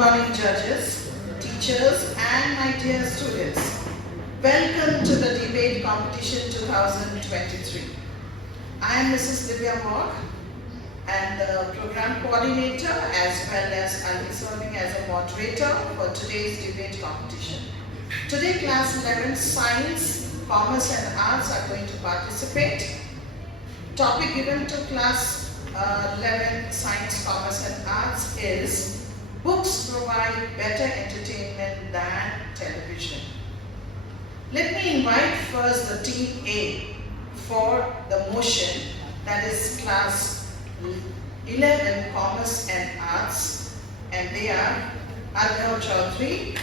morning judges, teachers and my dear students. Welcome to the debate competition 2023. I am Mrs. Divya and the program coordinator as well as I'll be serving as a moderator for today's debate competition. Today class 11 Science, Commerce and Arts are going to participate. Topic given to class 11 Science, Commerce and Arts is books provide better entertainment than television. Let me invite first the team A for the motion, that is class 11 Commerce and Arts, and they are Andi Chaudhary,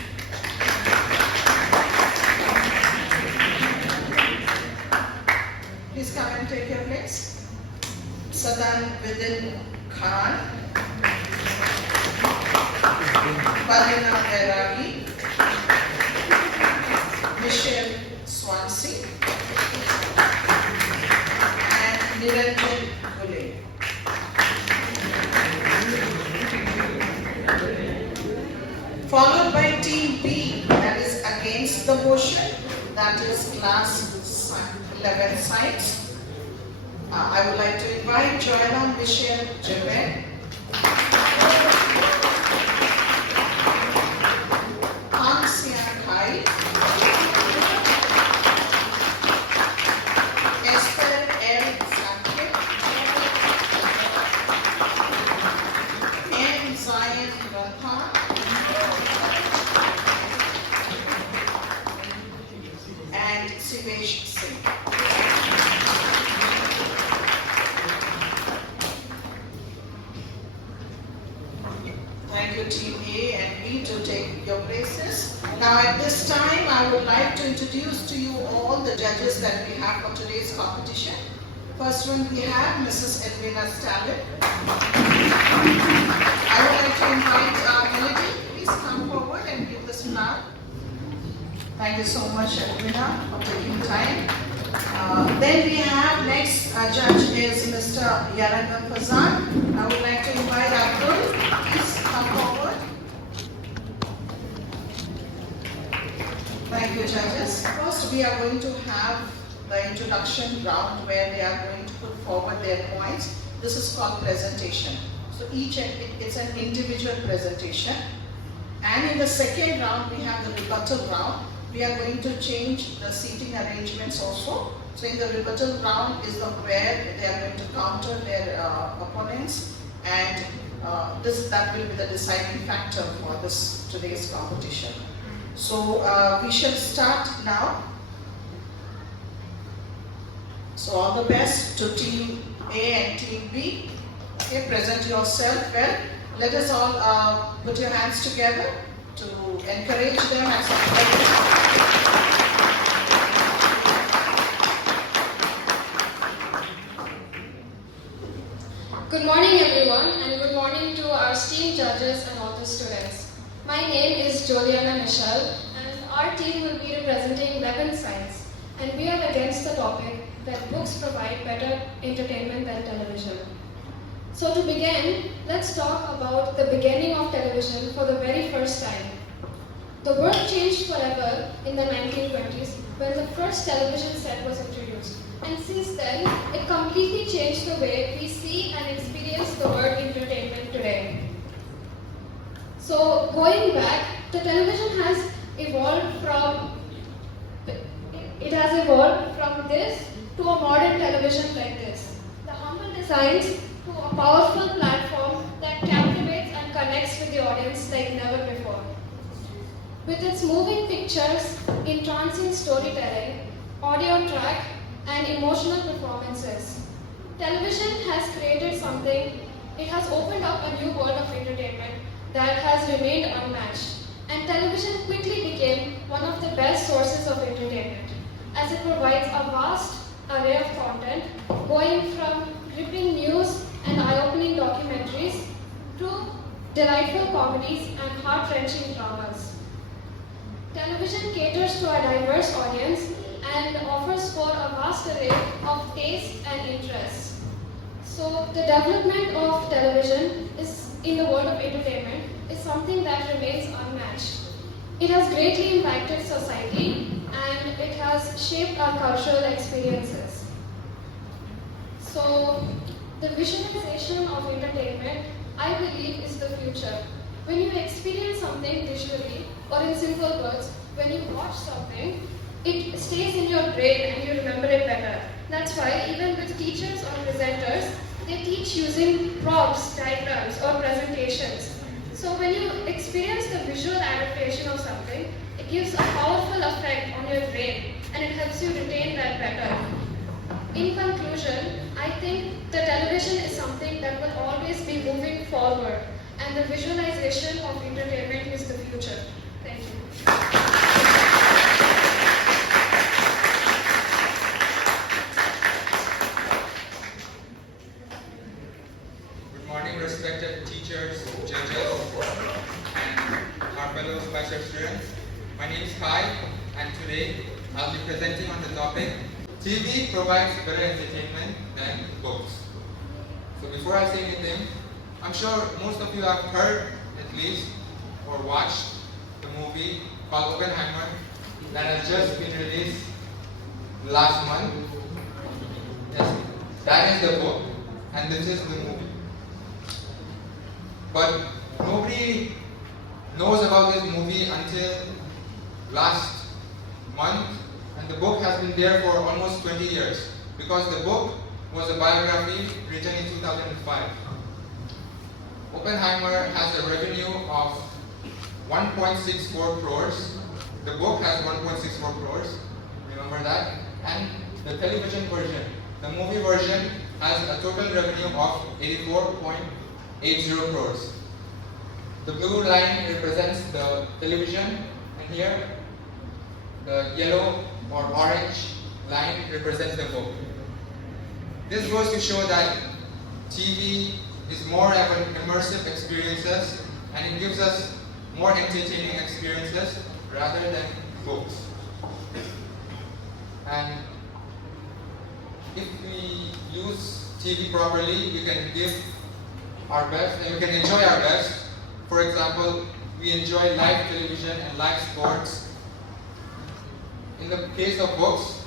please come and take your place. Sadan Vidin Khan, Balina Eragi, Michelle Swansea, and Niranjan Gule. Followed by team B, that is against the motion, that is class 11 Science. I would like to invite Juliana Michelle, Esther and Suresh Singh. Thank you team A and B to take your places. Now at this time I would like to introduce to you all the judges that we have for today's competition. First one we have Mrs. Elvina Stalin. I would like to invite Melody, please come forward and give this flower. Thank you so much Elvina for taking time. Then we have next judge is Mr. Yarngam phazang. I would like to invite Abdul, please come forward. Thank you judges. First we are going to have the introduction round where they are going to put forward their points. This is called presentation. So it's an individual presentation. And in the second round we have the rebuttal round. We are going to change the seating arrangements also. So in the rebuttal round is where they are going to counter their opponents, and that will be the deciding factor for today's competition. So we shall start now. So all the best to team A and team B. Okay, present yourself well. Let us all put your hands together to encourage them and support them. Good morning everyone, and good morning to our esteemed judges and all the students. My name is Juliana Michelle and our team will be representing 11 Science, and we are against the topic that books provide better entertainment than television. So to begin, let's talk about the beginning of television for the very first time. The world changed forever in the 1920s when the first television set was introduced. And since then, it completely changed the way we see and experience the word entertainment today. So going back, the television has evolved from this to a modern television like this. The humble designs to a powerful platform that captivates and connects with the audience like never before. With its moving pictures, entrancing storytelling, audio track, and emotional performances, television has created something. It has opened up a new world of entertainment that has remained unmatched. And television quickly became one of the best sources of entertainment, as it provides a vast array of content, going from gripping news and eye-opening documentaries to delightful comedies and heart-wrenching dramas. Television caters to a diverse audience and offers for a vast array of tastes and interests. So the development of television is in the world of entertainment is something that remains unmatched. It has greatly impacted society and it has shaped our cultural experiences. So, the visualization of entertainment, I believe, is the future. When you experience something visually, or in simple words, when you watch something, it stays in your brain and you remember it better. That's why even with teachers or presenters, they teach using props, diagrams, or presentations. So when you experience the visual adaptation of something, it gives a powerful effect on your brain and it helps you retain that better. In conclusion, I think the television is something that will always be moving forward and the visualization of entertainment is the future. Thank you. Good morning, respected teachers, judges, and our fellow special students. My name is Kai, and today I'll be presenting on the topic TV provides better entertainment than books. So before I say anything, I'm sure most of you have heard at least or watched the movie called Oppenheimer that has just been released last month. Yes, that is the book and this is the movie. But nobody knows about this movie until last month, and the book has been there for almost 20 years because the book was a biography written in 2005. Oppenheimer has a revenue of 1.64 crores. The book has 1.64 crores, remember that? And the television version, the movie version, has a total revenue of 84.80 crores. The blue line represents the television, and here the yellow or orange line represents the book. This goes to show that TV is more of an immersive experiences and it gives us more entertaining experiences rather than books. And if we use TV properly, we can give our best and we can enjoy our best. For example, we enjoy live television and live sports. In the case of books,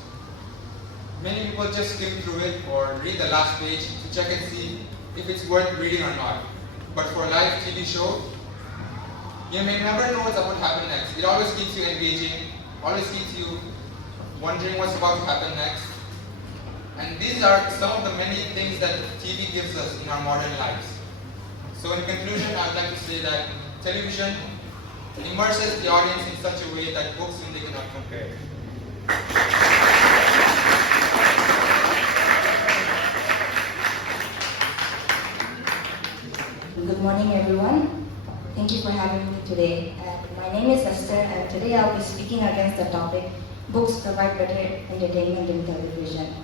many people just skim through it or read the last page to check and see if it's worth reading or not. But for a live TV show, you may never know what's about to happen next. It always keeps you engaging, always keeps you wondering what's about to happen next. And these are some of the many things that TV gives us in our modern lives. So in conclusion, I would like to say that television immerses the audience in such a way that books simply cannot compare. Good morning, everyone. Thank you for having me today. My name is Esther, and today I'll be speaking against the topic, books provide better entertainment than television.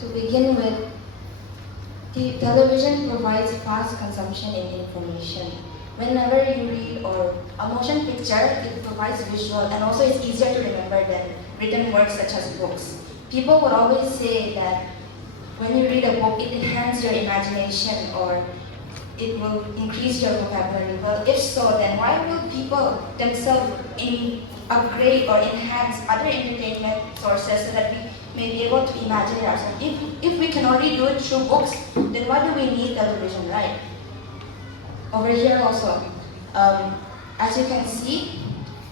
To begin with, the television provides fast consumption in information. Whenever you read or a motion picture, it provides visual and also it's easier to remember than written works such as books. People would always say that when you read a book, it enhances your imagination or it will increase your vocabulary. Well, if so, then why will people themselves upgrade or enhance other entertainment sources so that we may be able to imagine it ourselves? If we can already do it through books, then why do we need television, right? Over here also, as you can see,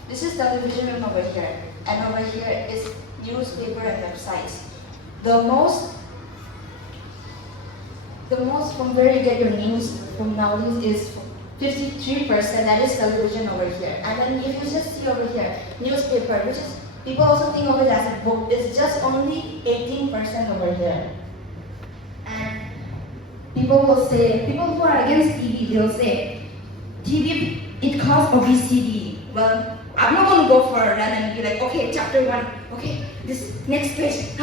this is television room over here, and over here is newspaper and websites. The most from where you get your news from nowadays is 53%, that is television over here. And then if you just see over here, newspaper, which is, people also think of it as a book, it's just only 18% over here. And people will say, people who are against TV, they'll say, TV, it causes obesity. Well, I'm not going to go for a run and be like, okay, chapter 1, okay, this next page.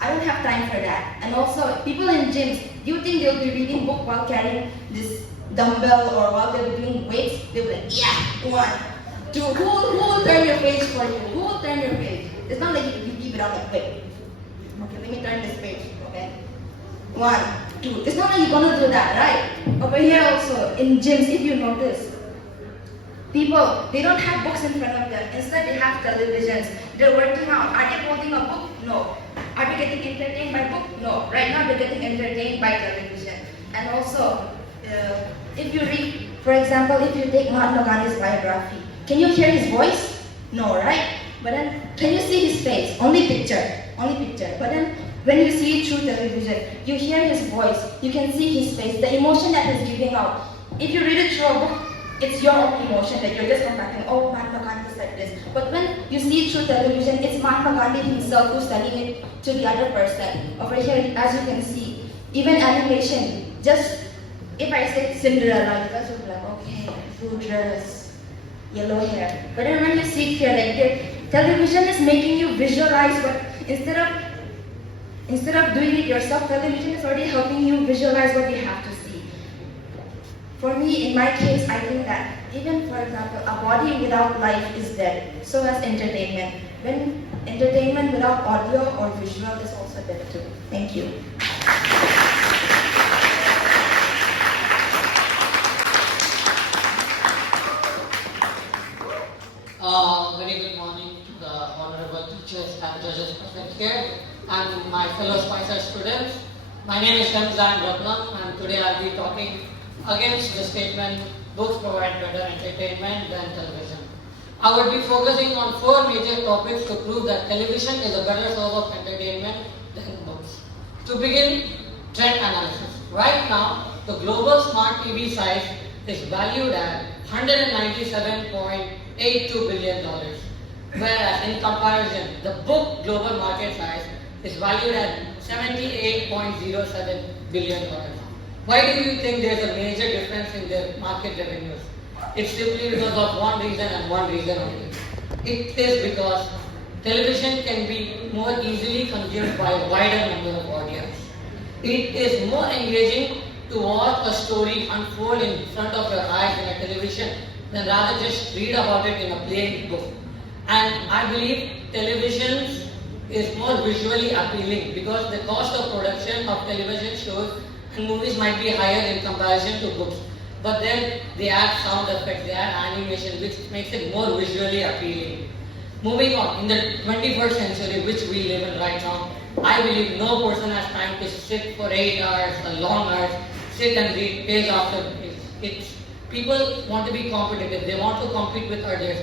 I don't have time for that. And also, people in gyms, do you think they'll be reading book while carrying this dumbbell or while they're doing weights? They'll be like, yeah, 1, 2, who will turn your page for you? Who will turn your page? It's not like you leave it out like, wait, okay, let me turn this page, okay? 1, 2. It's not like you're gonna do that, right? Over here also, in gyms, if you notice, people, they don't have books in front of them. Instead, they have televisions. They're working out. Are they holding a book? No. Are they getting entertained by book? No. Right now, they're getting entertained by television. And also, if you read, for example, if you take Mahatma Gandhi's biography, can you hear his voice? No, right? But then, can you see his face? Only picture. But then, when you see it through television, you hear his voice, you can see his face, the emotion that he's giving out. If you read it through a book, it's your own emotion that you're just comparing, oh, Mahatma Gandhi said this. But when you see it through television, it's Mahatma Gandhi himself who's telling it to the other person. Over here, as you can see, even animation, just if I say Cinderella, you guys will be like, okay, blue dress, yellow hair. But then when you see it here, like television is making you visualize what, instead of doing it yourself, television is already helping you visualize what you have to see. For me, in my case, I think that even, for example, a body without life is dead. So is entertainment. When entertainment without audio or visual is also dead too. Thank you. Very good morning to the honorable teachers and judges present here and my fellow Spicer students. My name is Ranjan and today I'll be talking against the statement, books provide better entertainment than television. I would be focusing on 4 major topics to prove that television is a better source of entertainment than books. To begin, trend analysis. Right now, the global smart TV size is valued at $197.82 billion, whereas in comparison, the book global market size is valued at $78.07 billion. Why do you think there's a major difference in their market revenues? It's simply because of one reason and one reason only. It is because television can be more easily consumed by a wider number of audience. It is more engaging to watch a story unfold in front of your eyes in a television than rather just read about it in a plain book. And I believe television is more visually appealing because the cost of production of television shows and movies might be higher in comparison to books. But then they add sound effects, they add animation, which makes it more visually appealing. Moving on, in the 21st century, which we live in right now, I believe no person has time to sit for 8 hours, long hours, sit and read page after page. People want to be competitive, they want to compete with others.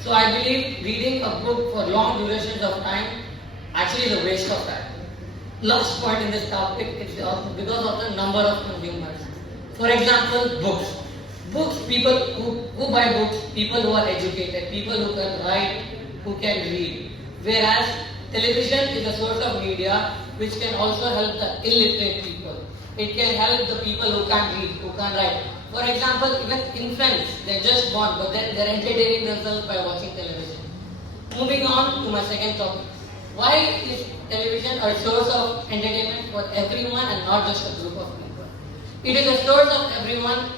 So I believe reading a book for long durations of time actually is a waste of time. Last point in this topic is because of the number of consumers. For example, books. Books, people who buy books, people who are educated, people who can write, who can read. Whereas television is a source of media which can also help the illiterate people. It can help the people who can't read, who can't write. For example, even infants, they're just born, but then they're entertaining themselves by watching television. Moving on to my second topic. Why is television a source of entertainment for everyone and not just a group of people? It is a source of entertainment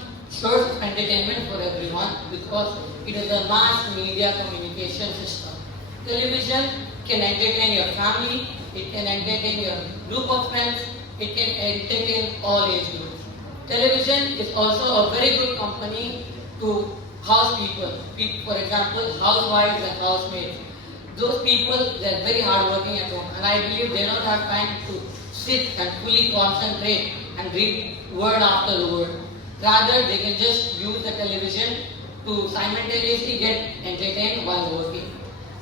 for everyone because it is a mass media communication system. Television can entertain your family, it can entertain your group of friends, it can entertain all age groups. Television is also a very good company to house people. For example, housewives and housemaids. Those people, they're very hardworking at home, and I believe they don't have time to sit and fully concentrate and read word after word. Rather, they can just use the television to simultaneously get entertained while working.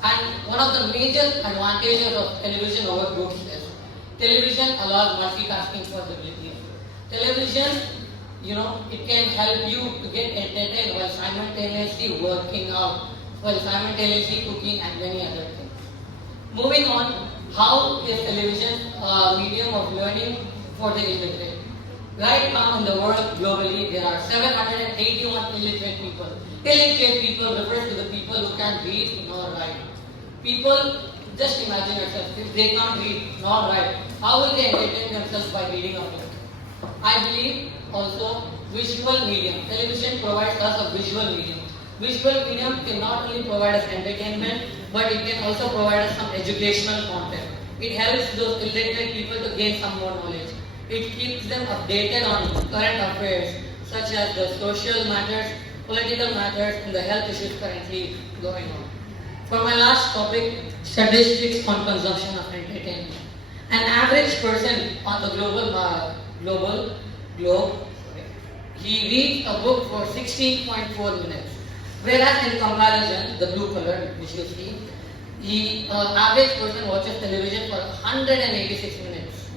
And one of the major advantages of television over books is television allows multitasking possibilities. Television, it can help you to get entertained while simultaneously working out, while simultaneously cooking and many other things. Moving on, how is television a medium of learning for the illiterate? Right now in the world globally, there are 781 illiterate people. Illiterate people refers to the people who can't read nor write. People, just imagine yourself, if they can't read nor write, how will they entertain themselves by reading a book? I believe also visual medium. Television provides us a visual medium. Visual medium can not only provide us entertainment, but it can also provide us some educational content. It helps those illiterate people to gain some more knowledge. It keeps them updated on current affairs such as the social matters, political matters, and the health issues currently going on. For my last topic, statistics on consumption of entertainment. An average person on the global globe, he reads a book for 16.4 minutes. Whereas in comparison, the blue color which you see, the average person watches television for 186 minutes.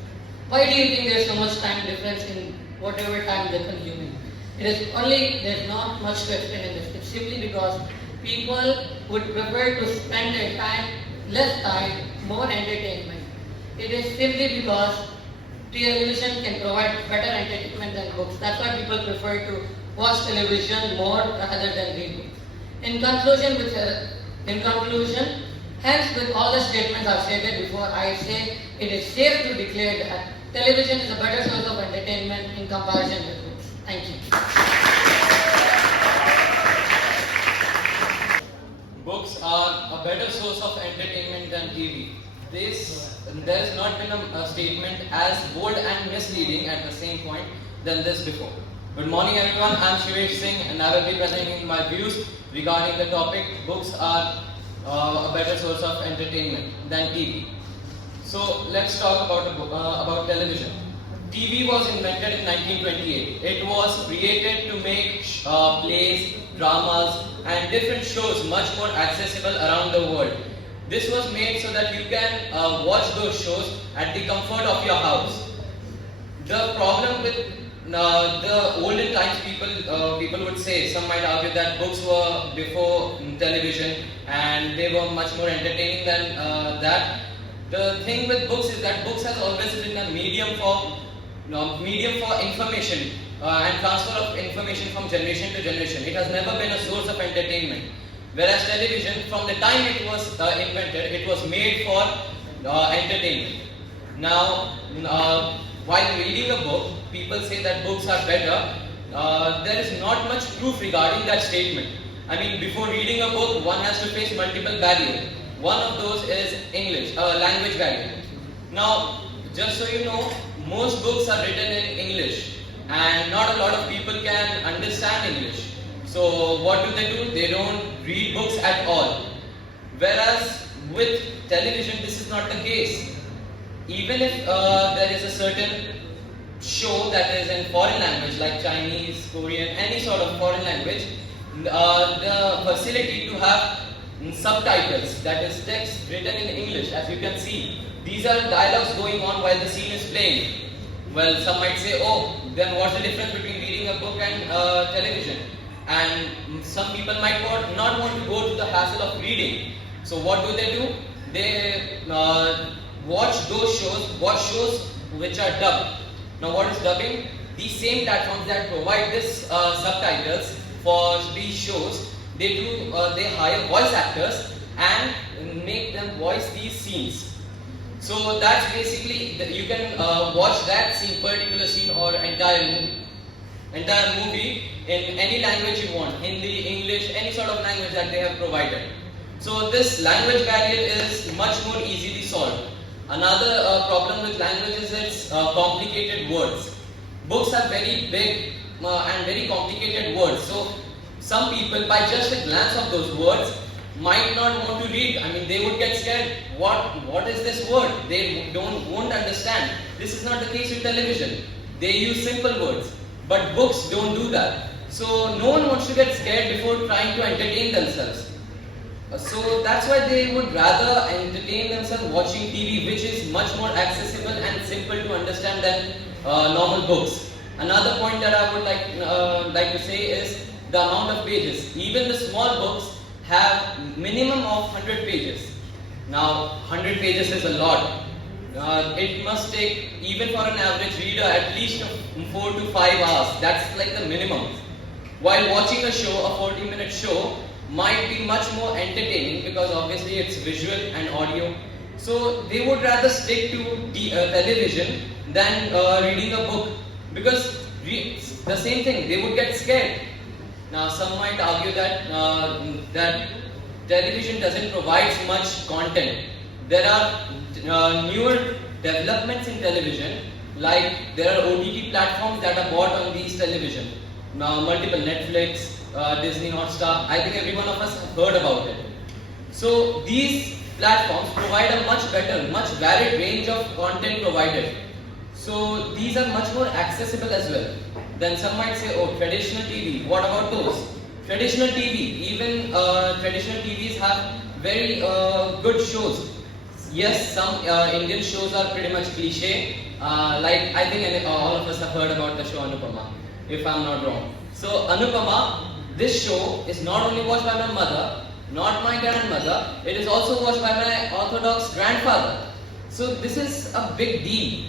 Why do you think there's so much time difference in whatever time they're consuming? There's not much to explain in this. It's simply because people would prefer to spend their time, less time, more entertainment. It is simply because television can provide better entertainment than books. That's why people prefer to watch television more rather than read books. In conclusion, hence with all the statements I've stated before, I say it is safe to declare that television is a better source of entertainment in comparison with books. Thank you. Books are a better source of entertainment than TV. There has not been a statement as bold and misleading at the same point than this before. Good morning everyone, I am Suresh Singh and I will be presenting my views regarding the topic books are a better source of entertainment than TV. So let's talk about television. TV was invented in 1928. It was created to make plays, dramas and different shows much more accessible around the world. This was made so that you can watch those shows at the comfort of your house. The problem with the olden times, people would say, some might argue that books were before television and they were much more entertaining than that. The thing with books is that books has always been a medium for information and transfer of information from generation to generation. It has never been a source of entertainment. Whereas television, from the time it was invented, it was made for entertainment. Now, while reading a book, people say that books are better. There is not much proof regarding that statement. I mean, before reading a book, one has to face multiple barriers. One of those is English, language barrier. Now, just so you know, most books are written in English and not a lot of people can understand English. So what do? They don't read books at all. Whereas with television, this is not the case. Even if there is a certain show that is in foreign language like Chinese, Korean, any sort of foreign language, the facility to have subtitles, that is text written in English, as you can see. These are dialogues going on while the scene is playing. Well, some might say, oh, then what's the difference between reading a book and television? And some people might not want to go to the hassle of reading. So what do? They watch those shows which are dubbed. Now what is dubbing? These same platforms that provide this subtitles for these shows, they hire voice actors and make them voice these scenes. So that's basically, you can watch that particular scene or entire movie in any language you want, Hindi, English, any sort of language that they have provided. So this language barrier is much more easily solved. Another problem with language is its complicated words. Books have very big and very complicated words. So some people, by just a glance of those words, might not want to read. I mean, they would get scared. What is this word? They won't understand. This is not the case with television. They use simple words. But books don't do that. So no one wants to get scared before trying to entertain themselves. So that's why they would rather entertain themselves watching TV, which is much more accessible and simple to understand than normal books. Another point that I would like to say is the amount of pages. Even the small books have minimum of 100 pages. Now 100 pages is a lot. It must take, even for an average reader, at least 4 to 5 hours. That's like the minimum. While watching a show, a 40-minute show, might be much more entertaining because obviously it's visual and audio. So they would rather stick to television than reading a book, because the same thing, they would get scared. Now some might argue that that television doesn't provide much content. There are newer developments in television Like there are OTT platforms that are bought on these television. Now multiple Netflix, Disney Hotstar. I think every one of us have heard about it. So these platforms provide a much better, much varied range of content provided. So these are much more accessible as well. Then some might say, oh, traditional TV, what about those? Traditional TV, even traditional TVs have very good shows. Yes, some Indian shows are pretty much cliche. Like I think all of us have heard about the show Anupama, if I'm not wrong. So Anupama, this show is not only watched by my mother, not my grandmother, it is also watched by my Orthodox grandfather. So this is a big deal,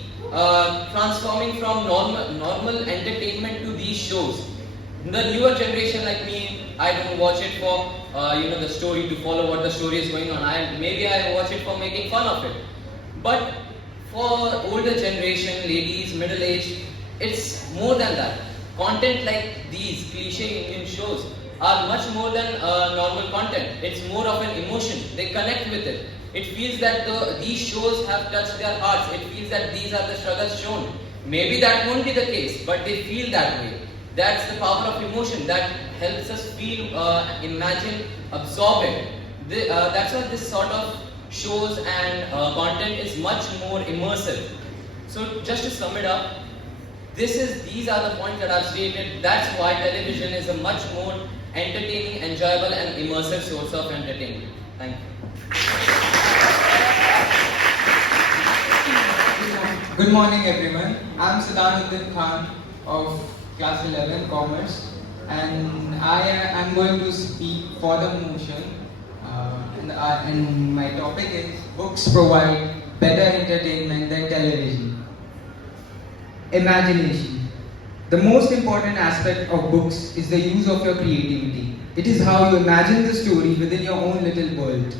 transforming from normal entertainment to these shows. The newer generation like me, I don't watch it for the story, to follow what the story is going on. Maybe I watch it for making fun of it. But for older generation, ladies, middle age, it's more than that. Content like these cliche Indian shows are much more than normal content. It's more of an emotion. They connect with it. It feels that these shows have touched their hearts. It feels that these are the struggles shown. Maybe that won't be the case, but they feel that way. That's the power of emotion that helps us feel, imagine, absorb it. That's why this sort of shows and content is much more immersive. So just to sum it up, these are the points that I've stated. That's why television is a much more entertaining, enjoyable and immersive source of entertainment. Thank you. Good morning everyone. I'm Sadanuddin Khan of Class 11 Commerce, and I am going to speak for the motion, and my topic is books provide better entertainment than television. Imagination. The most important aspect of books is the use of your creativity. It is how you imagine the story within your own little world.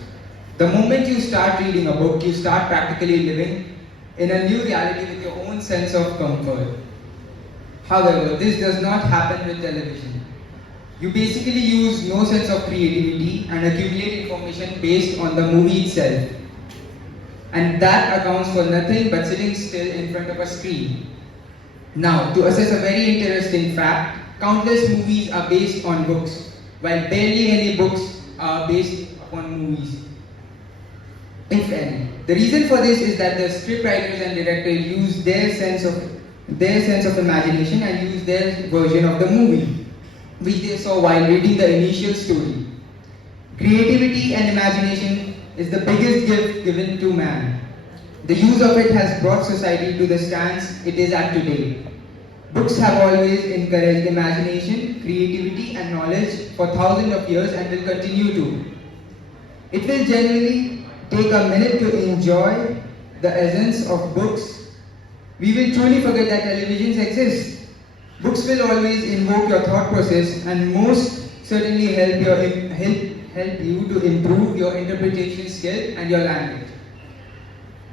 The moment you start reading a book, you start practically living in a new reality with your own sense of comfort. However, this does not happen with television. You basically use no sense of creativity and accumulate information based on the movie itself. And that accounts for nothing but sitting still in front of a screen. Now, to assess a very interesting fact, countless movies are based on books, while barely any books are based upon movies, if any. The reason for this is that the scriptwriters and directors use their sense of imagination and use their version of the movie, which they saw while reading the initial story. Creativity and imagination is the biggest gift given to man. The use of it has brought society to the stance it is at today. Books have always encouraged imagination, creativity and knowledge for thousands of years and will continue to. It will generally take a minute to enjoy the essence of books. We will truly forget that televisions exist. Books will always invoke your thought process and most certainly help you to improve your interpretation skill and your language.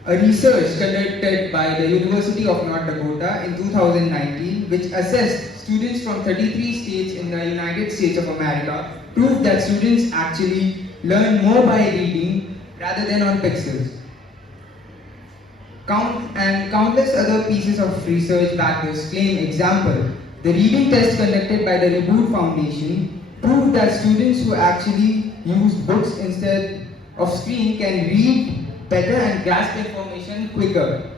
A research conducted by the University of North Dakota in 2019, which assessed students from 33 states in the United States of America, proved that students actually learn more by reading rather than on pixels. Countless other pieces of research back this claim. Example, the reading test conducted by the Reboot Foundation proved that students who actually use books instead of screen can read better and grasp information quicker.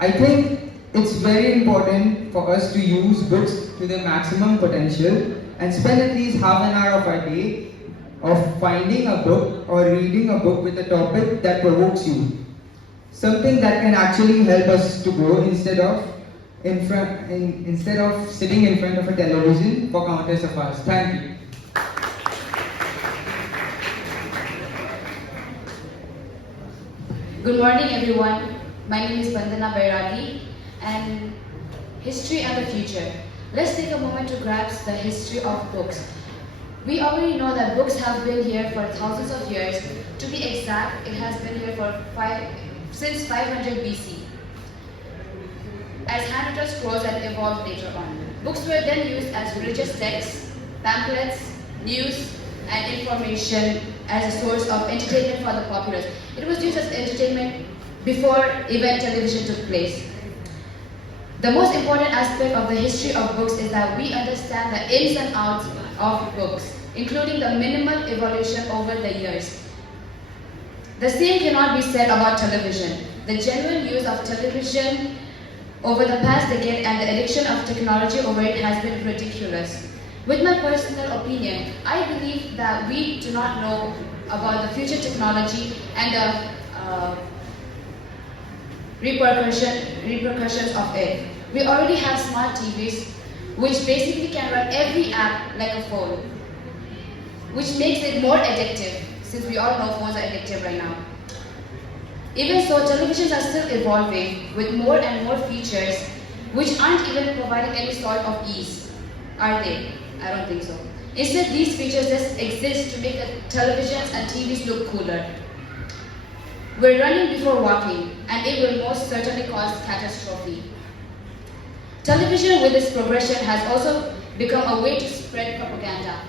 I think it's very important for us to use books to their maximum potential and spend at least half an hour of our day of finding a book or reading a book with a topic that provokes you. Something that can actually help us to grow instead of sitting in front of a television for countless of hours. Thank you. Good morning everyone. My name is Vandana Bairagi and history and the future. Let's take a moment to grasp the history of books. We already know that books have been here for thousands of years. To be exact, it has been here since 500 BC. As handwritten scrolls that evolved later on. Books were then used as religious texts, pamphlets, news, and information as a source of entertainment for the populace. It was used as entertainment before even television took place. The most important aspect of the history of books is that we understand the ins and outs of books, including the minimal evolution over the years. The same cannot be said about television. The genuine use of television over the past decade and the addiction of technology over it has been ridiculous. With my personal opinion, I believe that we do not know about the future technology and the repercussions of it. We already have smart TVs, which basically can run every app like a phone, which makes it more addictive, since we all know phones are addictive right now. Even so, televisions are still evolving with more and more features, which aren't even providing any sort of ease. Are they? I don't think so. Instead, these features just exist to make the televisions and TVs look cooler. We're running before walking, and it will most certainly cause catastrophe. Television with its progression has also become a way to spread propaganda.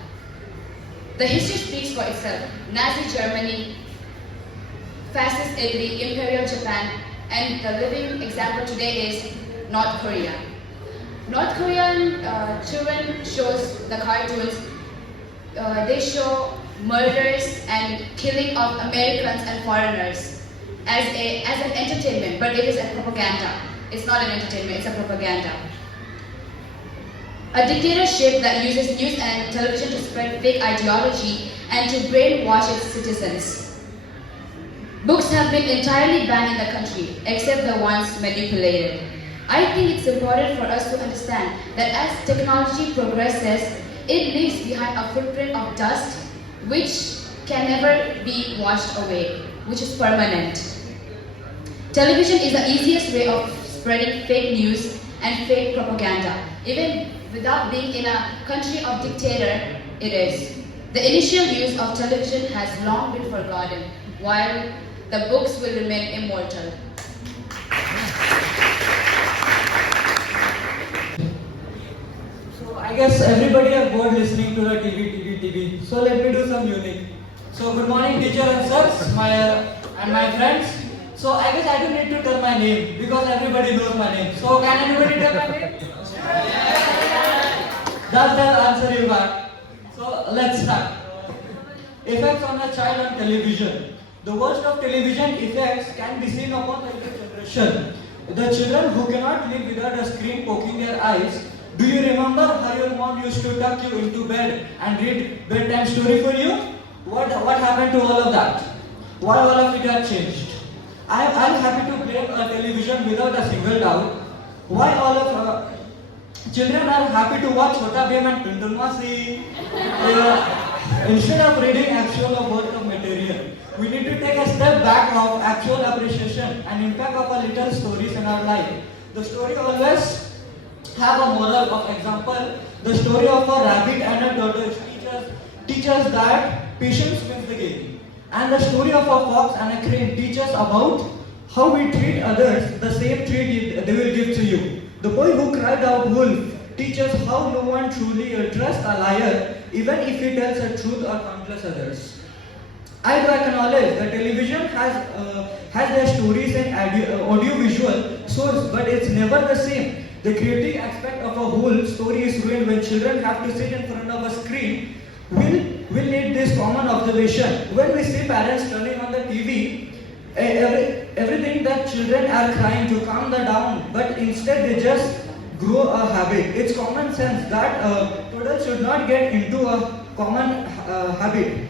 The history speaks for itself. Nazi Germany, Fascist Italy, Imperial Japan, and the living example today is North Korea. North Korean children shows the cartoons. They show murders and killing of Americans and foreigners as an entertainment, but it is a propaganda. It's not an entertainment, it's a propaganda. A dictatorship that uses news and television to spread fake ideology and to brainwash its citizens. Books have been entirely banned in the country, except the ones manipulated. I think it's important for us to understand that as technology progresses, it leaves behind a footprint of dust which can never be washed away, which is permanent. Television is the easiest way of spreading fake news and fake propaganda. Even without being in a country of dictator, it is. The initial use of television has long been forgotten, while the books will remain immortal. So I guess everybody are bored listening to the TV. So let me do some unique. So good morning teacher and sirs, my friends. So I guess I don't need to tell my name because everybody knows my name. So can anybody tell my name? That's the answer you got. So let's start. Effects on a child on television. The worst of television effects can be seen upon the younger generation. The children who cannot live without a screen poking their eyes. Do you remember how your mom used to tuck you into bed and read bedtime story for you? What happened to all of that? Why all of it got changed? I'm happy to blame a television without a single doubt. Why all of children are happy to watch Chota Bheem and Tundumasi instead of reading actual work of material. We need to take a step back of actual appreciation and impact of our little stories in our life. The story always have a moral. Of example, the story of a rabbit and a tortoise teaches that patience wins the game. And the story of a fox and a crane teaches about how we treat others the same treat they will give to you. The boy who cried out wolf teaches how no one truly trusts a liar even if he tells the truth or countless others. I do acknowledge that television has their stories in audio-visual source, but it's never the same. The creative aspect of a whole story is ruined when children have to sit in front of a screen. We'll need this common observation. When we see parents turning on the TV, everything that children are crying to calm them down, but instead they just grow a habit. It's common sense that toddlers should not get into a common habit.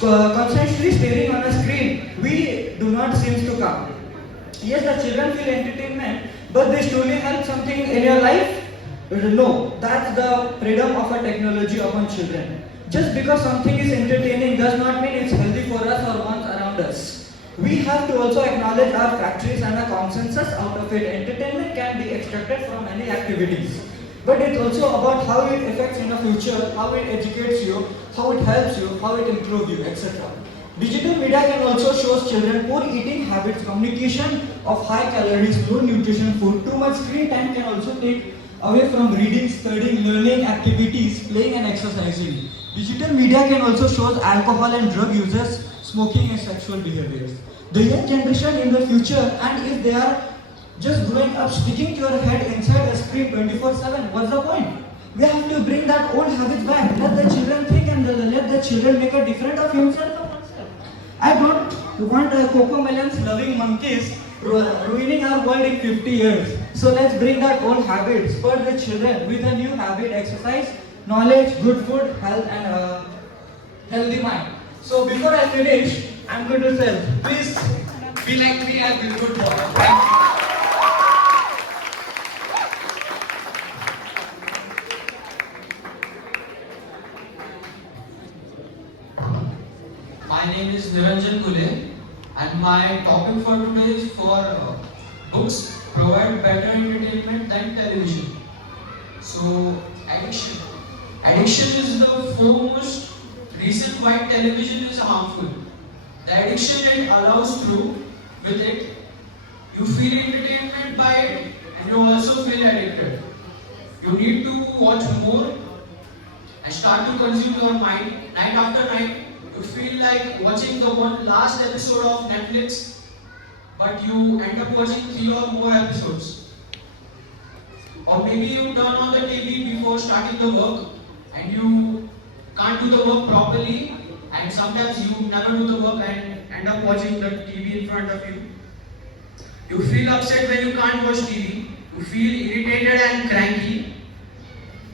Constantly staring on a screen, we do not seem to calm. Yes, the children feel entertainment, but this truly help something in your life? No, that's the freedom of a technology upon children. Just because something is entertaining does not mean it's healthy for us or ones around us. We have to also acknowledge our factories and a consensus out of it. Entertainment can be extracted from many activities. But it's also about how it affects in the future, how it educates you, how it helps you, how it improves you, etc. Digital media can also show children poor eating habits, communication of high calories, low nutrition food. Too much screen time can also take away from reading, studying, learning activities, playing and exercising. Digital media can also show alcohol and drug uses, smoking and sexual behaviors. The young generation in the future, and if they are Just growing up, sticking your head inside a screen 24/7, what's the point? We have to bring that old habits back. Let the children think and let the children make a different of himself or herself. I don't want cocoa melons loving monkeys ruining our world in 50 years. So let's bring that old habits for the children with a new habit: exercise, knowledge, good food, health, and healthy mind. So before I finish, I'm going to say, please be like me and be good boy. Thank you. My name is Niranjan Gule, and my topic for today is for books provide better entertainment than television. So, addiction. Addiction is the foremost reason why television is harmful. The addiction it allows through, with it, you feel entertainment by it, and you also feel addicted. You need to watch more and start to consume your mind night after night. You feel like watching the one last episode of Netflix, but you end up watching 3 or more episodes. Or maybe you turn on the TV before starting the work and you can't do the work properly, and sometimes you never do the work and end up watching the TV in front of you. You feel upset when you can't watch TV. You feel irritated and cranky.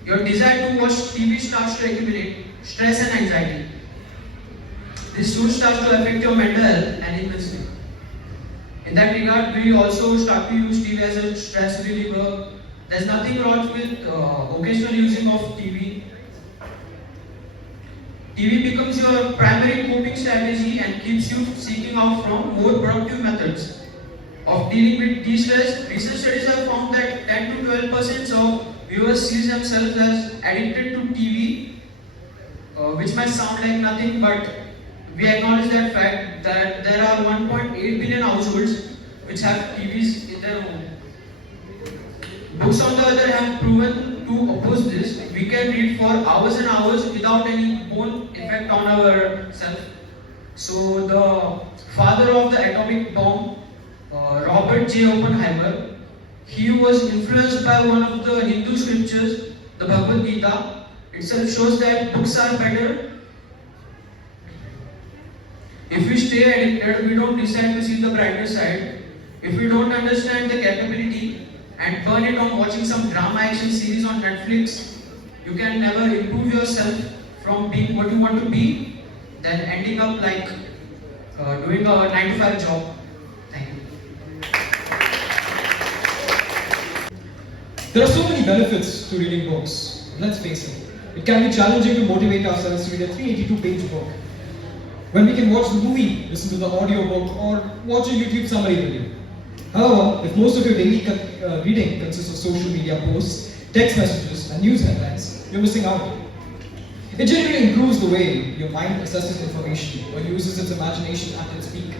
Your desire to watch TV starts to accumulate, stress and anxiety. This soon starts to affect your mental health and immensely. In that regard, we also start to use TV as a stress reliever. There's nothing wrong with occasional using of TV. TV becomes your primary coping strategy and keeps you seeking out from more productive methods of dealing with de-stress. Recent studies have found that 10 to 12% of viewers see themselves as addicted to TV, which might sound like nothing, but we acknowledge that fact that there are 1.8 billion households which have TVs in their home. Books, on the other hand, proven to oppose this. We can read for hours and hours without any bone effect on our self. So the father of the atomic bomb, Robert J. Oppenheimer, he was influenced by one of the Hindu scriptures, the Bhagavad Gita. Itself shows that books are better. If we stay addicted, we don't decide to see the brighter side. If we don't understand the capability and burn it on watching some drama action series on Netflix, you can never improve yourself from being what you want to be, then ending up like doing a 9-to-5 job. Thank you. There are so many benefits to reading books. Let's face it. It can be challenging to motivate ourselves to read a 382-page book, when we can watch the movie, listen to the audiobook, or watch a YouTube summary video. However, if most of your daily reading consists of social media posts, text messages, and news headlines, you're missing out. It generally improves the way your mind assesses information or uses its imagination at its peak.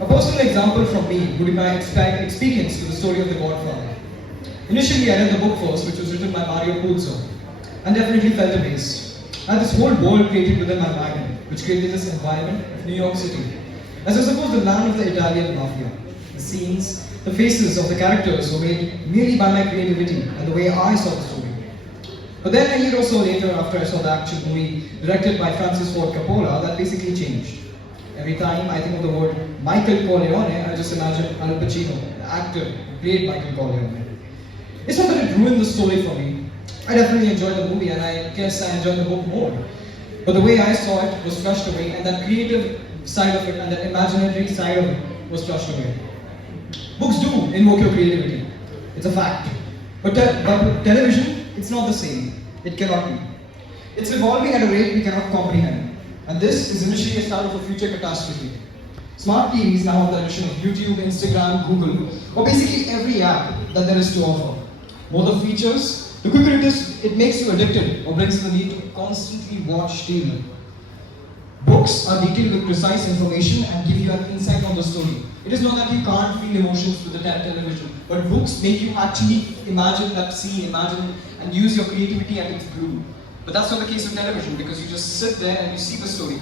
A personal example from me would be my experience with the story of The Godfather. Initially, I read the book first, which was written by Mario Puzo, and definitely felt amazed. I had this whole world created within my mind, which created this environment of New York City, as I suppose the land of the Italian mafia. The scenes, the faces of the characters were made merely by my creativity and the way I saw the story. But then a year or so later, after I saw the actual movie directed by Francis Ford Coppola, that basically changed. Every time I think of the word Michael Corleone, I just imagine Al Pacino, the actor who played Michael Corleone. It's not that it ruined the story for me. I definitely enjoyed the movie, and I guess I enjoyed the book more. But the way I saw it was flushed away, and that creative side of it and that imaginary side of it was flushed away. Books do invoke your creativity. It's a fact. But with television, it's not the same. It cannot be. It's evolving at a rate we cannot comprehend. And this is initially a start of a future catastrophe. Smart TVs now have the addition of YouTube, Instagram, Google, or basically every app that there is to offer. More the features, the quicker it is, it makes you addicted or brings the need to constantly watch TV. Books are detailed with precise information and give you an insight on the story. It is not that you can't feel emotions with the television, but books make you actually imagine that scene, imagine and use your creativity at its brew. But that's not the case with television, because you just sit there and you see the story.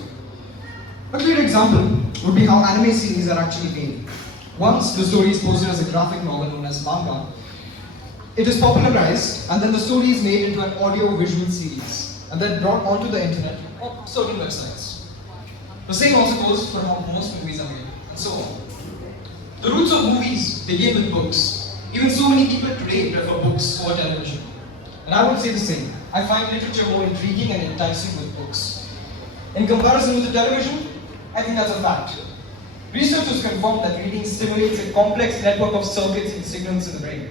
A clear example would be how anime series are actually made. Once the story is posted as a graphic novel known as manga, it is popularized and then the story is made into an audio-visual series and then brought onto the internet or certain websites. The same also goes for how most movies are made, and so on. The roots of movies begin with books. Even so many people today prefer books over television. And I would say the same. I find literature more intriguing and enticing with books. In comparison with the television, I think that's a fact. Research has confirmed that reading stimulates a complex network of circuits and signals in the brain.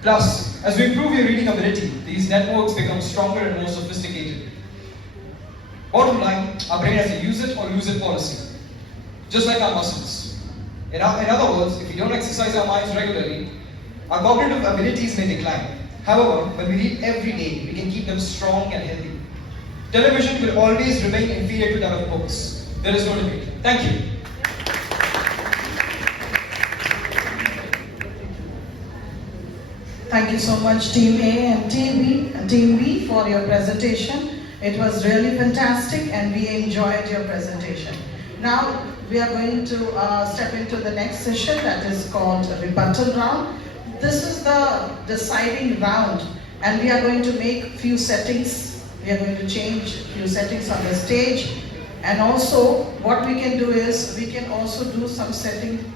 Plus, as we improve your reading ability, these networks become stronger and more sophisticated. Bottom line, our brain has a use it or lose it policy, just like our muscles. In other words, if we don't exercise our minds regularly, our cognitive abilities may decline. However, when we read every day, we can keep them strong and healthy. Television will always remain inferior to that of books. There is no debate. Thank you. Thank you so much, Team A and Team B for your presentation. It was really fantastic and we enjoyed your presentation. Now we are going to step into the next session that is called rebuttal round. This is the deciding round and we are going to make few settings. We are going to change few settings on the stage, and also what we can do is we can also do some setting.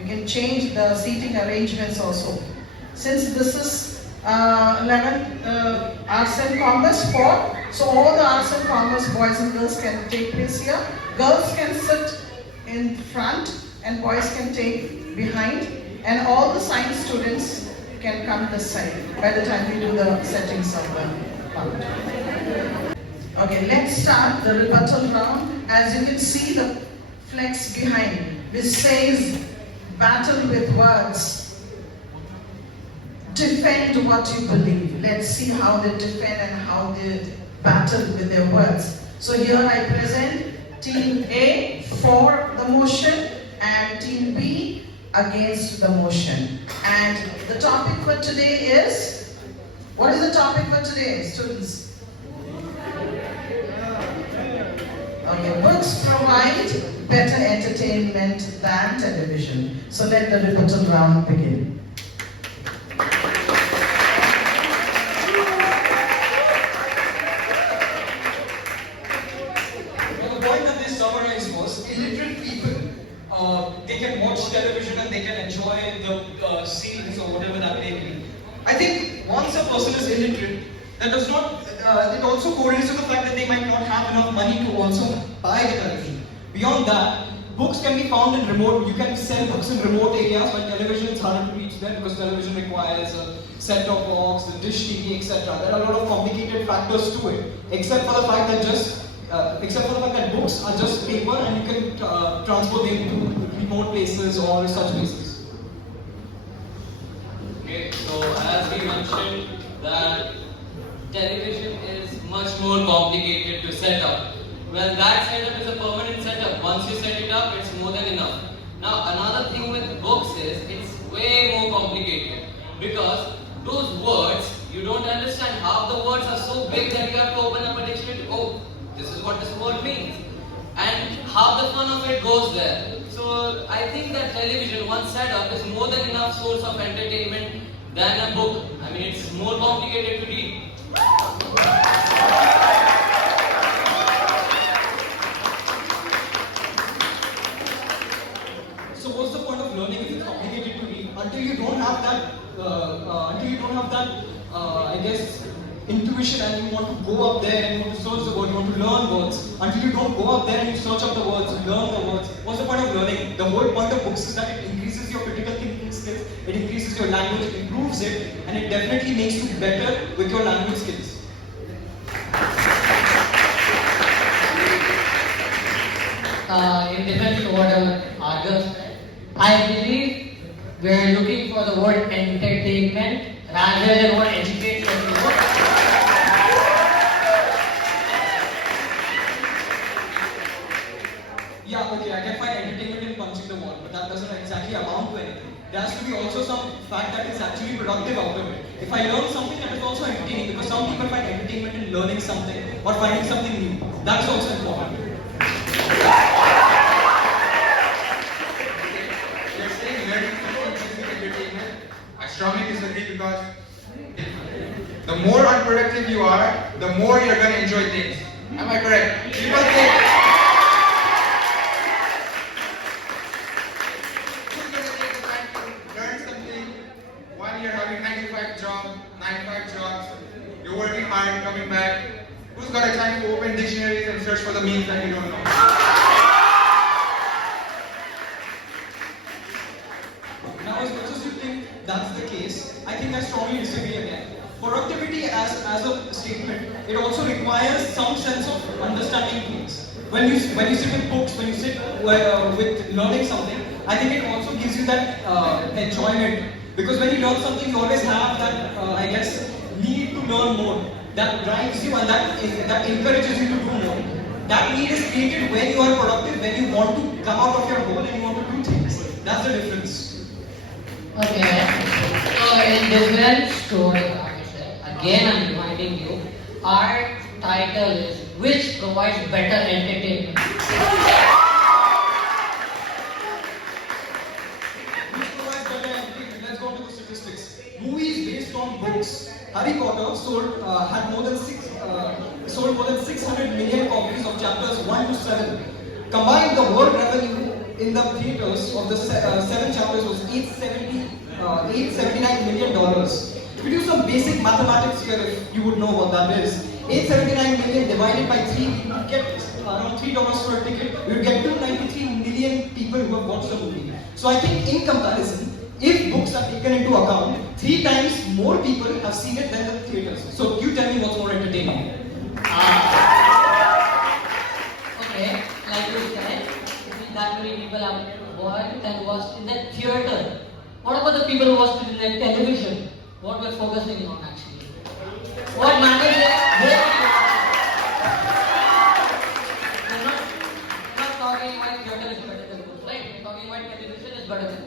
We can change the seating arrangements also. Since this is 11 arts and commerce 4, so all the arts and commerce boys and girls can take place here. Girls can sit in front and boys can take behind, and all the science students can come this side by the time we do the settings of the round. Okay, let's start the rebuttal round. As you can see the flex behind, which says battle with words. Defend what you believe. Let's see how they defend and how they battle with their words. So here I present Team A for the motion and Team B against the motion. And the topic for today is, what is the topic for today, students? Okay, books provide better entertainment than television. So let the rebuttal round begin. Illiterate people, they can watch television and they can enjoy the series or whatever that may be. I think once a person is illiterate, that does not, it also correlates with the fact that they might not have enough money to also buy the television. Beyond that, books can be found in remote, you can sell books in remote areas, but television is harder to reach there because television requires a set-top box, a dish TV, etc. There are a lot of complicated factors to it, except for the fact that books are just paper and you can transport them to remote places or such places. Okay, so as we mentioned that television is much more complicated to set up. Well, that setup is a permanent setup. Once you set it up, it's more than enough. Now, another thing with books is it's way more complicated because those words, you don't understand. Half the words are so big that you have to open up a dictionary to, oh, this is what this word means. And half the fun of it goes there. So I think that television, once set up, is more than enough source of entertainment than a book. I mean, it's more complicated to read. So what's the point of learning if it's complicated to read? Until you don't have that, I guess, intuition and you want to go up there and you want to search the word, you want to learn words. Until you don't go up there and you search up the words, learn the words, what's the point of learning? The whole point of books is that it increases your critical thinking skills, it increases your language, it improves it, and it definitely makes you better with your language skills. In defense of whatever Arjun said, I believe we are looking for the word entertainment rather than what educate or people. Yeah, okay, I can find entertainment in punching the wall, but that doesn't exactly amount to anything. There has to be also some fact that is actually productive out of it. If I learn something, that is also entertaining, because some people find entertainment in learning something or finding something new. That's also important. You're saying learning I strongly disagree because the more unproductive you are, the more you're going to enjoy things. Am I correct? People think, who's going to take the time to learn something while you're having 9 to 5 jobs, you're working hard, coming back? Who's got a time to open dictionaries and search for the meaning that you don't know? Now, as much as you think that's the case, I think I strongly disagree again. Productivity as a statement, it also requires some sense of understanding things. When you sit with books, when you sit with learning something, I think it also gives you that enjoyment. Because when you learn something, you always have that, I guess, need to learn more. That drives you and that encourages you to do more. That need is created when you are productive, when you want to come out of your hole and you want to do things. That's the difference. Okay. So in different story, again I'm reminding you, our title is which provides better entertainment. Let's go to the statistics. Movies based on books. Harry Potter sold more than 600 million copies of chapters 1 to 7. Combined, the world revenue in the theaters of the 7 chapters was $879 million. If you do some basic mathematics here, if you would know what that is, 879 million divided by 3, you would get around $3 for a ticket. You would get 293 million people who have watched the movie. So I think in comparison, if books are taken into account, 3 times more people have seen it than the theaters. So you tell me what's more entertaining. Okay, like you said, if that many people have watched and watched in the theater, what about the people who watched it in the television? What we're focusing on actually? What matters is where we watch it. We're not talking about theater is better than books, right? We're talking about television is better than books.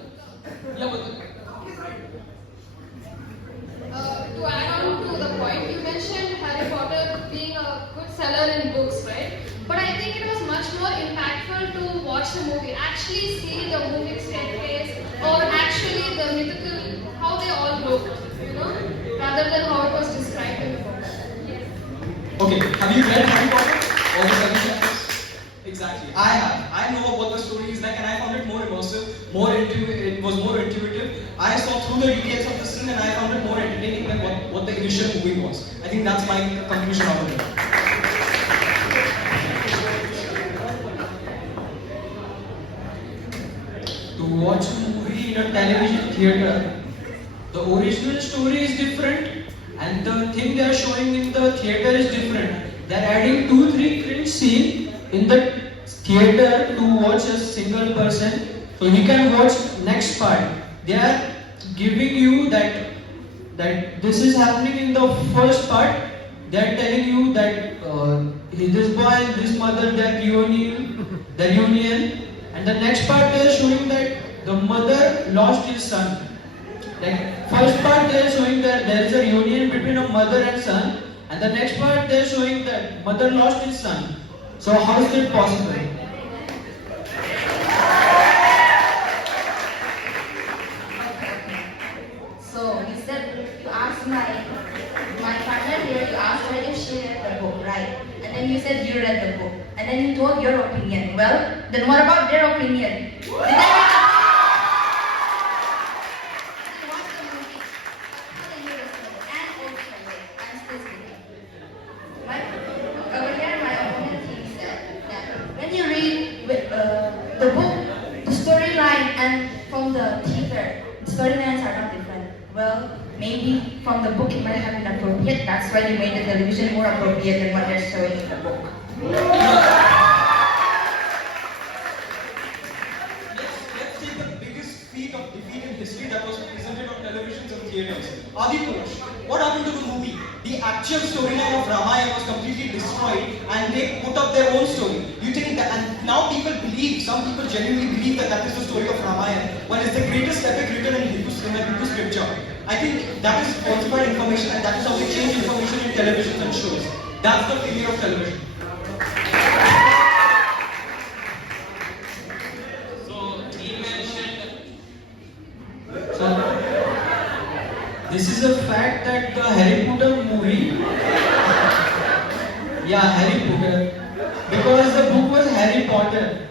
Yeah, but To add on to the point, you mentioned Harry Potter being a good seller in books, right? But I think it was much more impactful to watch the movie, actually see the movie staircase, or actually the mythical, how they all looked, rather than how it was described in the book. Okay, have you read Harry Potter? All the 7 chapters? Exactly, I have. I know what the story is like and I found it more immersive, it was more intuitive. I saw through the details of the scene and I found it more entertaining than what the initial movie was. I think that's my conclusion out of it. To watch a movie in a television theater, the original story is different and the thing they are showing in the theater is different. They are adding 2-3 cringe scenes in the theater to watch a single person, so you can watch next part. They are giving you that this is happening in the first part. They are telling you that this boy and this mother, their reunion, and the next part they are showing that the mother lost his son. Like first part they are showing that there is a reunion between a mother and son, and the next part they are showing that mother lost his son. So how is it possible? So instead, you asked my partner here, you asked her if she read the book, right? And then you said you read the book. And then you told your opinion. Well, then what about their opinion? Did they watch the movie? How the years ago? And also, I'm still speaking. Over here, my opponent team said that when you read the book, the storyline and from the theater, the storylines are not different. Well, maybe from the book it might have been appropriate. That's why they made the television more appropriate than what they're showing in the book. Let's take the biggest feat of defeat in history that was presented on televisions and theaters. Adi, what happened to the movie? The actual storyline of Ramayana was completely destroyed and they put up their own story. You think that, and now people believe, some people genuinely believe that is the story of Ramayana, when it's the greatest epic written in Hindu scripture. I think that is falsified information and that is how they change information in television and shows. That's the failure of television. So he mentioned. this is a fact that the Harry Potter movie, yeah, Harry Potter, because the book was Harry Potter.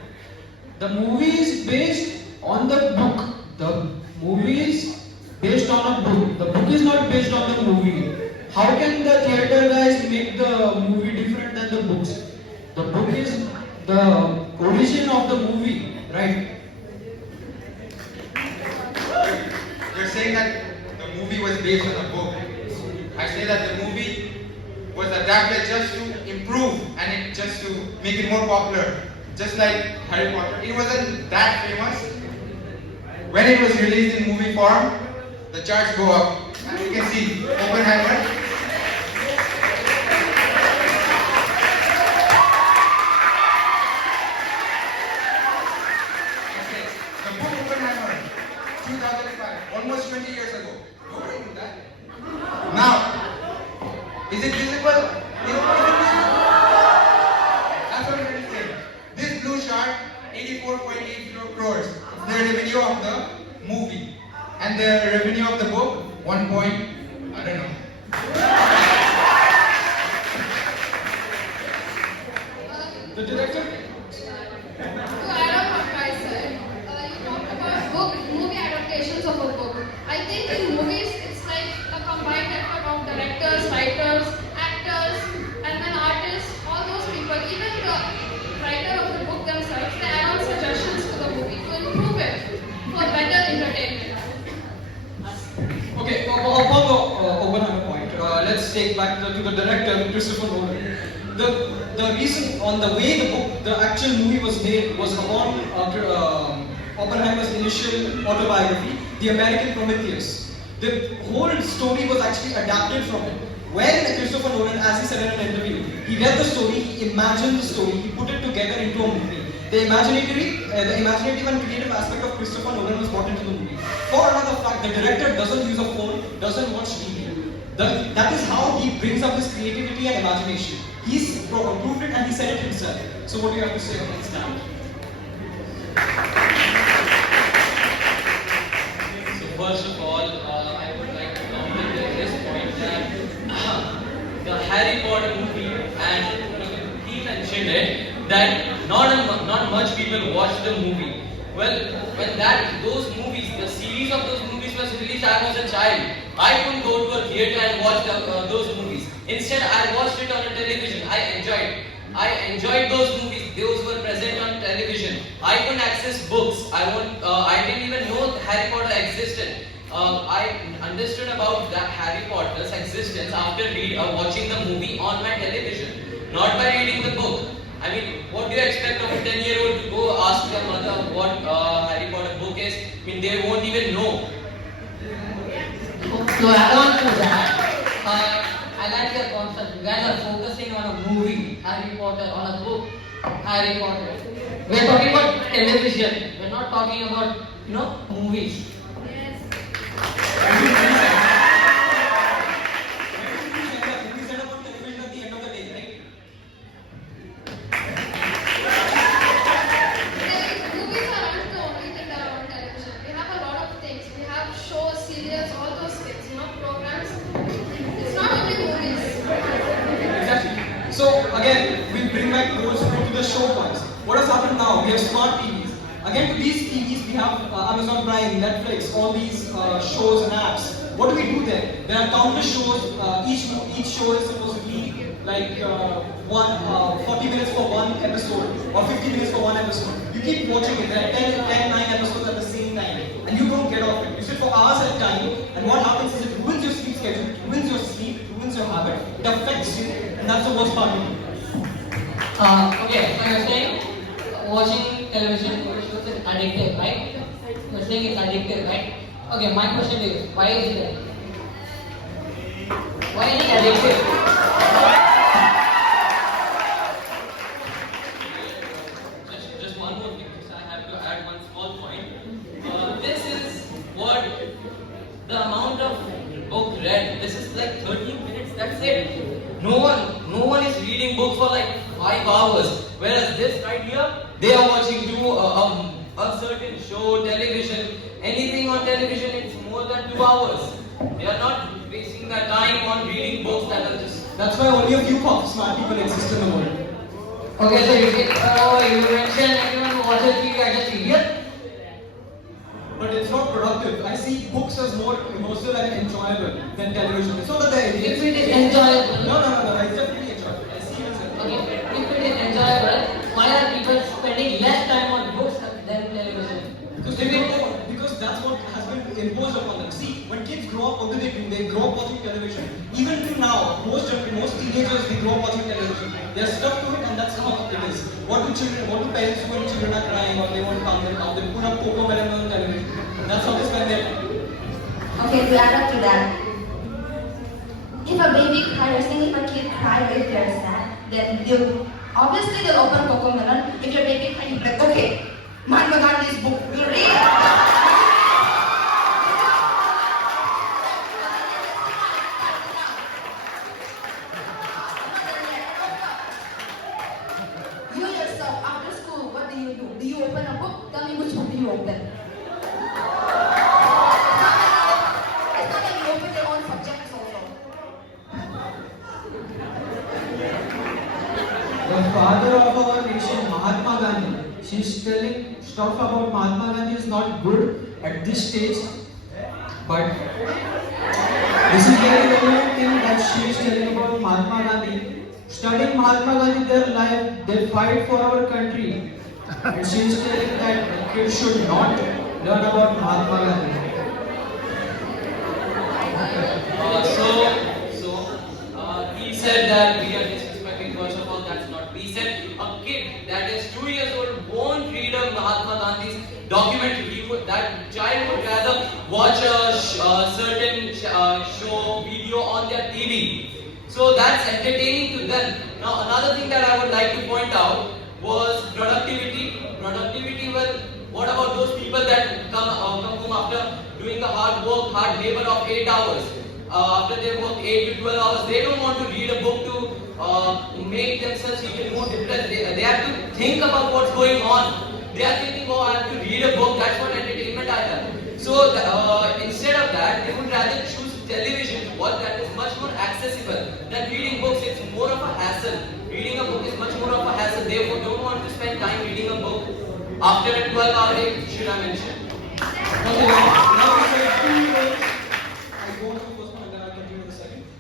The movie is based on the book. The movie is based on a book. The book is not based on the movie. How can the theater guys make the movie different than the books? The book is the origin of the movie, right? You're saying that the movie was based on a book. I say that the movie was adapted just to improve and just to make it more popular. Just like Harry Potter. It wasn't that famous. When it was released in movie form, the charts go up. And you can see Oppenheimer. The book Oppenheimer, 2005, almost 20 years ago. Nobody knew that. Now, is it visible? That's what I'm trying to say. This blue shark, 84.80 crores. The revenue of the movie. And the revenue of the book, 1 point, I don't know. The director? To add on what I said, you talked about movie adaptations of a book. I think in movies it's like a combined effort of directors, writers, actors, and then artists, all those people, even the writer of the book themselves, they add on suggestions to the movie to improve it for better entertainment. Okay, upon the Oppenheimer point, let's take back to the director, Christopher Nolan. The reason on the way the actual movie was made was upon Oppenheimer's initial autobiography, The American Prometheus. The whole story was actually adapted from it. When Christopher Nolan, as he said in an interview, he read the story, he imagined the story, he put it together into a movie. The imaginative and creative aspect of Christopher Nolan was brought into the movie. For another fact, the director doesn't use a phone, doesn't watch TV. That is how he brings up his creativity and imagination. He's proved it and he said it himself. So what do you have to say on that? So first of all, I would like to comment at this point that the Harry Potter movie, and he mentioned it, that not much people watched the movie. Well, when those movies, the series of those movies was released, I was a child. I couldn't go to a theater and watch those movies. Instead, I watched it on a television. I enjoyed those movies. Those were present on television. I couldn't access books. I didn't even know Harry Potter existed. I understood about that Harry Potter's existence after watching the movie on my television, not by reading the book. I mean, what do you expect of a 10-year-old to go ask their mother what Harry Potter book is? I mean, they won't even know. To add on to that, I like your concept. You guys are focusing on a movie, Harry Potter, on a book, Harry Potter. We're talking about television. We're not talking about, movies. So again, we bring back those to the show points. What has happened now? We have smart TVs. Again, to these TVs, we have Amazon Prime, Netflix, all these shows and apps. What do we do there? There are countless shows. Each show is supposedly like 40 minutes for one episode or 50 minutes for one episode. You keep watching it. There are 9 episodes at the same time, and you don't get off it. You sit for hours at a time, and what happens is it ruins your sleep schedule, it ruins your sleep, it ruins your habit, it affects you, and that's the worst part of it. Okay, so you're saying watching television shows is addictive, right? You're saying it's addictive, right? Okay, my question is, why is it addictive? Why is it addictive? Just one more thing, I have to add one small point. This is what the amount of book read. This is like 13 minutes, that's it. No one is reading book for like 5 hours. Whereas this right here, they are watching a certain show, television, anything on television, it's more than 2 hours. They are not wasting their time on reading books that are just. That's why only a few smart people exist in the world. Okay, so you mentioned everyone who watches TV as a serial. But it's not productive. I see books as more immersive and enjoyable than television. It's not that they're idiots. If it is enjoyable. No. It's definitely enjoyable. I see it as Okay, if it is enjoyable, why are people spending less time on books than television? Because that's what has been imposed upon them. See, when kids grow up, what do? They grow up watching television. Even till now, most teenagers, they grow up watching television. They're stuck to it, and that's how it is. What do parents do when children are crying or they want to calm them down? They put up Coco Melon on television. That's how they spend their time. Okay, to add up to that, if a baby cries, if a kid cries if they're sad, then obviously they'll open Coco Melon. If your baby cries, you'll be like, okay, Mahatma Gandhi's book, we'll read. You yourself, after school, what do? Do you open a book? Tell me which one do you open? It's not like you open your own subjects also. The father of our nation, Mahatma Gandhi, she's telling stuff about Mahatma Gandhi is not good at this stage, but this is very relevant thing that she is telling about Mahatma Gandhi. Studying Mahatma Gandhi, their life, they fight for our country, and she is telling that kids should not learn about Mahatma Gandhi. He said that we are disrespecting. First of all, that's not. He said a kid that is 2 years old won't read a Mahatma Gandhi's documentary. That child would rather watch a certain show, video on their TV. So that's entertaining to them. Now another thing that I would like to point out was productivity. Well, what about those people that come home after doing the hard work, hard labor of 8 hours? After they work 8 to 12 hours, they don't want to read a book to make themselves even more depressed. They have to think about what's going on. They are thinking, oh, I have to read a book, that's what entertainment I have. So instead of that, they would rather choose television to watch that is much more accessible than reading books. It's more of a hassle. Reading a book is much more of a hassle. They don't want to spend time reading a book after a 12-hour day, should I mention.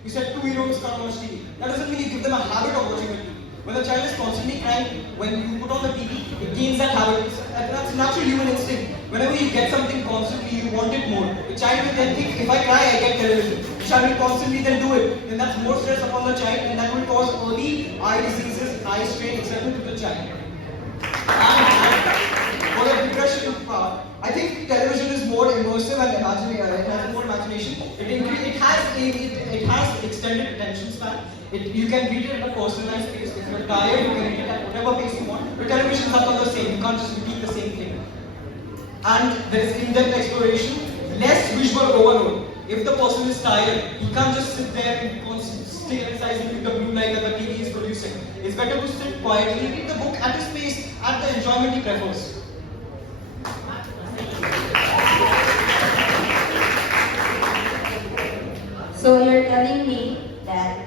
You said 2-year-olds can't watch TV. That doesn't mean you give them a habit of watching a TV. When a child is constantly crying, when you put on the TV, it gains that habit. That's natural human instinct. Whenever you get something constantly, you want it more. The child will then think, if I cry, I get television. The child will constantly then do it. Then that's more stress upon the child, and that will cause early eye diseases, eye strain, etc. to the child. For the depression part, I think television is more immersive and imaginary. It has more imagination. It has extended attention span. You can read it at a personalized pace. If you're tired, you can read it at whatever pace you want. But television is not all the same. You can't just repeat the same thing. And there is in-depth exploration, less visual overload. If the person is tired, he can't just sit there and stay exercising with the blue light that the TV is producing. It's better to sit quietly, read the book at his pace, at the enjoyment he prefers. So you're telling me that,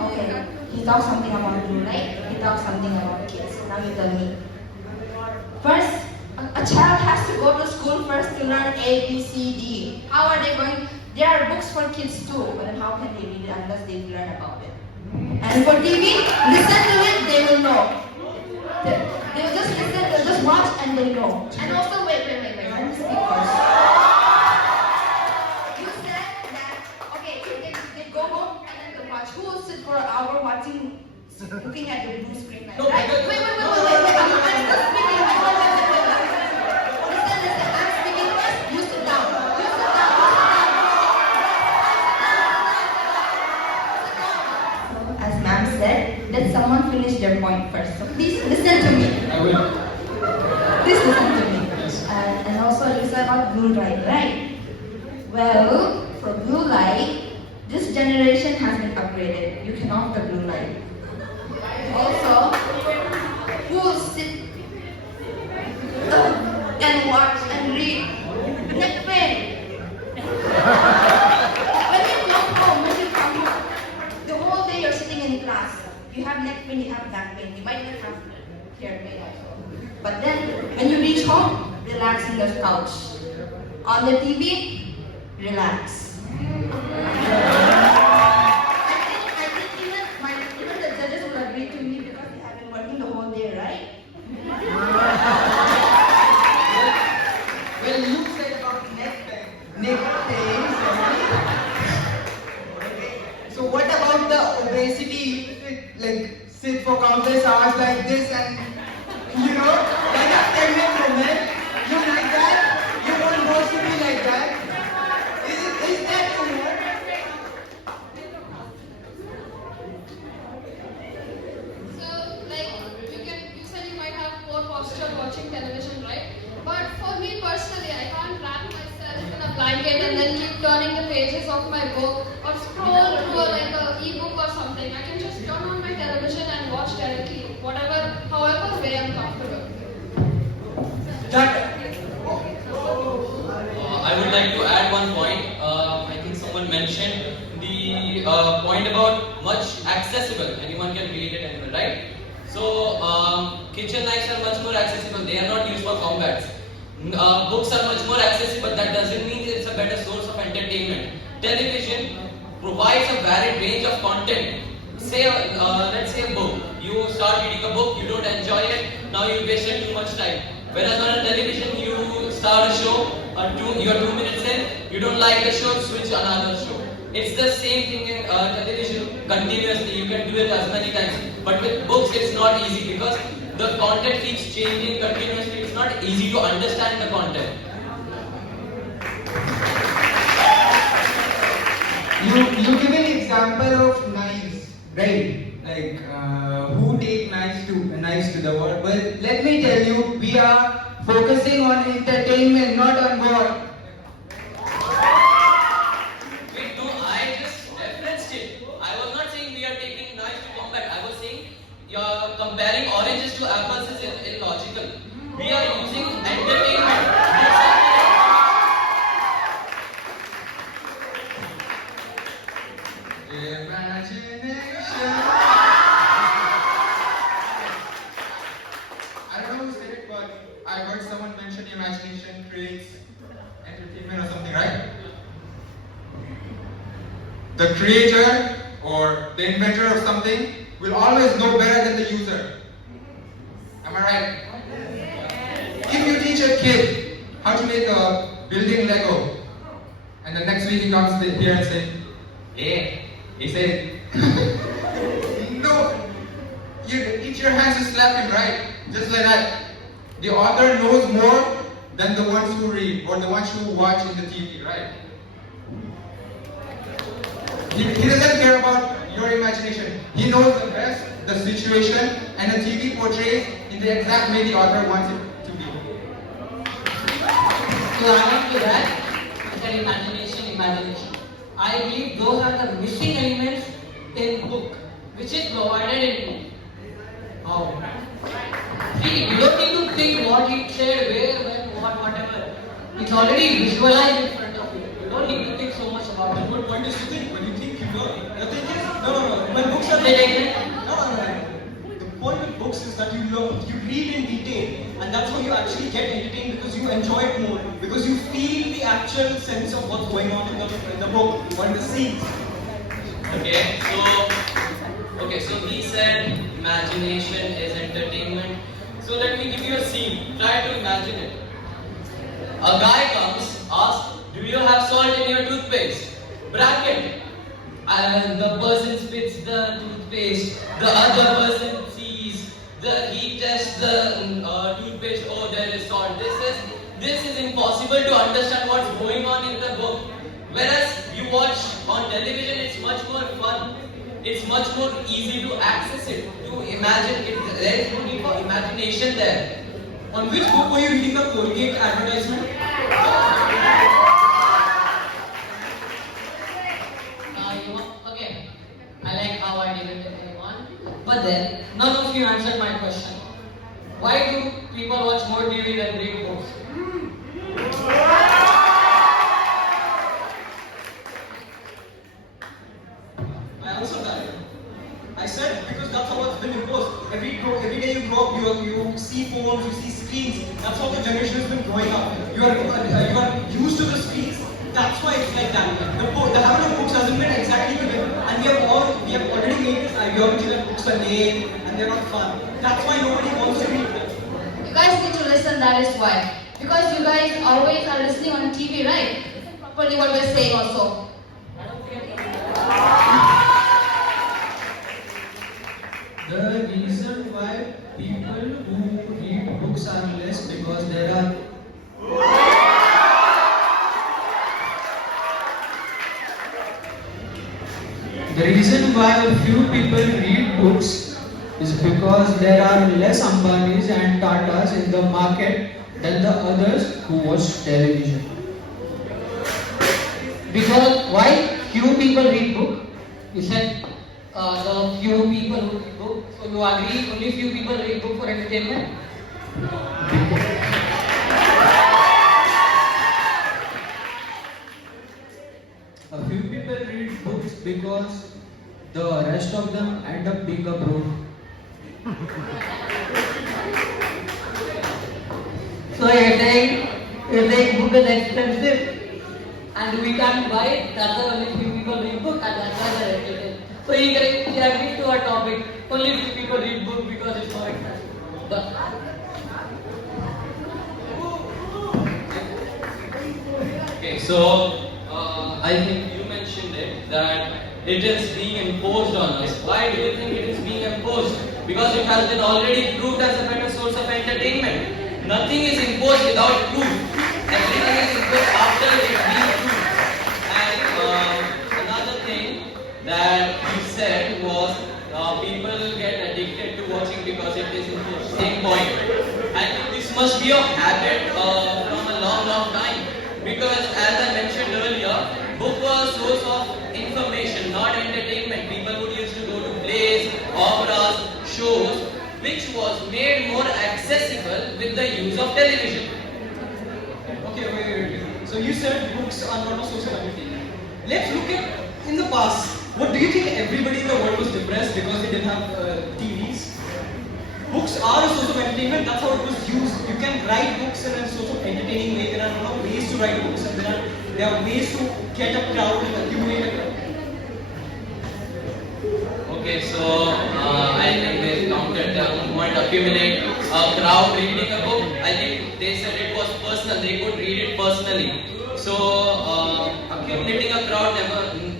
okay, he talks something about blue light, he talks something about kids. Now you tell me. First, a child has to go to school first to learn A, B, C, D. How are they going? There are books for kids too, but then how can they read it unless they learn about it? And for TV, listen to it, they will know. They'll just listen, they'll just watch and they know. And also, wait, let me speak first. You said that, okay, they go home and then they watch. Who will sit for an hour watching, looking at the blue screen like that? Wait, I'm still speaking. Listen, I'm speaking first, you sit down. As ma'am said, let someone finish their point first. So please listen to me. I will. Please listen to me. And also you said about blue light, right? Well, for blue light, this generation has been upgraded. You can off the blue light. Also, who will sit and watch and read? Get the pen. On the TV, relax. I think even the judges will agree to me because they have been working the whole day, right? Well, you said about neck pains. Okay. So what about the obesity? Like sit for countless hours like this and like a pregnant woman. You like that? You want both to be like that? Is that humor? So, you said you might have poor posture watching television, right? But for me personally, I can't wrap myself in a blanket and then keep turning the pages of my book or scroll through like a e-book or something. I can just turn on my television and watch directly, however way I'm comfortable. I would like to add one point. I think someone mentioned the point about much accessible. Anyone can read it anywhere, right? So kitchen knives are much more accessible. They are not used for combats. Books are much more accessible. That doesn't mean it's a better source of entertainment. Television provides a varied range of content. Let's say a book. You start reading a book, you don't enjoy it, now you wasted too much time. Whereas on a television, you start a show, you're 2 minutes in, you don't like the show, switch another show. It's the same thing in television continuously. You can do it as many times. But with books, it's not easy because the content keeps changing continuously. It's not easy to understand the content. You give an example of knives, right? Like who take knives to the war? Well, let me tell you, we are focusing on entertainment, not on war. Wait, no, I just referenced it. I was not saying we are taking knives to combat. I was saying you're comparing oranges to apples is illogical. We are using entertainment. Imagination. I don't know who said it, but I heard someone mention imagination creates entertainment or something, right? The creator or the inventor of something will always know better than the user. Am I right? If you teach a kid how to make a building Lego, and the next week he comes here and says, "Hey," he said, "No, you eat your hands and slap him, right?" Just like that. The author knows more than the ones who read or the ones who watch in the TV, right? He doesn't care about your imagination. He knows the best, the situation, and the TV portrays in the exact way the author wants it to be. To add on to that, I said imagination. I believe those are the missing elements in book, which is provided in book. How? See, you don't need to think what it said, where, when, what, whatever. It's already visualized in front of you. You don't need to think so much about it. But point is to think. When you think, you learn. The thing is, no. When books are No. The point with books is that you learn, you read in detail, and that's how you actually get entertained because you enjoy it more, because you feel the actual sense of what's going on in the book or in the scenes. Okay, so he said imagination is entertainment. So let me give you a scene. Try to imagine it. A guy comes, asks, "Do you have salt in your toothpaste?" Bracket. And the person spits the toothpaste. The other person sees. He tests the toothpaste. Oh, there is salt. This is impossible to understand what's going on in the book. Whereas you watch on television, it's much more fun. It's much more easy to access it, to imagine it. There is no need for imagination there. On which book were you reading the Colgate advertisement? Okay, I like how I didn't tell anyone. But then, none of you answered my question. Why do people watch more TV than read books? I answered that. I said because that's how it's been imposed. Every day you grow up, you see phones, you see screens. That's how the generation has been growing up. You are used to that's why it's like that. The habit of books hasn't been exactly given, and we have already made this ideology that books are lame and they're not fun. That's why nobody wants to read them. You guys need to listen, that is why. Because you guys always are listening on TV, right? Listen properly what we're saying also. The reason why people who read books are less because there are The reason why a few people read books is because there are less Ambanis and Tatas in the market than the others who watch television. Because why few people read book? You said the few people who read book. So you agree only few people read book for entertainment? A few people read books because the rest of them end up being a broke. So you're saying book is expensive and we can't buy it, that's why only few people read book and that's why they're educated. So he agrees to our topic, only few people read book because it's more expensive. Okay, so I think you mentioned it that it is being imposed on us. Why do you think it is being imposed? Because it has been already proved as a better source of entertainment. Nothing is imposed without proof. Everything is imposed after it being proved. And another thing that you said was people get addicted to watching because it is in the same point. And this must be a habit from a long time. Because as I mentioned earlier, book was a source of information, not entertainment. People would used to go to plays, operas, shows, which was made more accessible with the use of television. Okay, wait. So you said books are not a source of entertainment. Let's look at in the past. What do you think everybody in the world was depressed because they didn't have TVs? Books are a source of entertainment. That's how it was used. You can write books in a sort of entertaining way. There are a lot of ways to write books, and there are ways to get a crowd and accumulate a crowd. Okay, so I think they counted the point accumulate a crowd reading a book. I think they said it was personal. They could read it personally. So accumulating a crowd never. Let me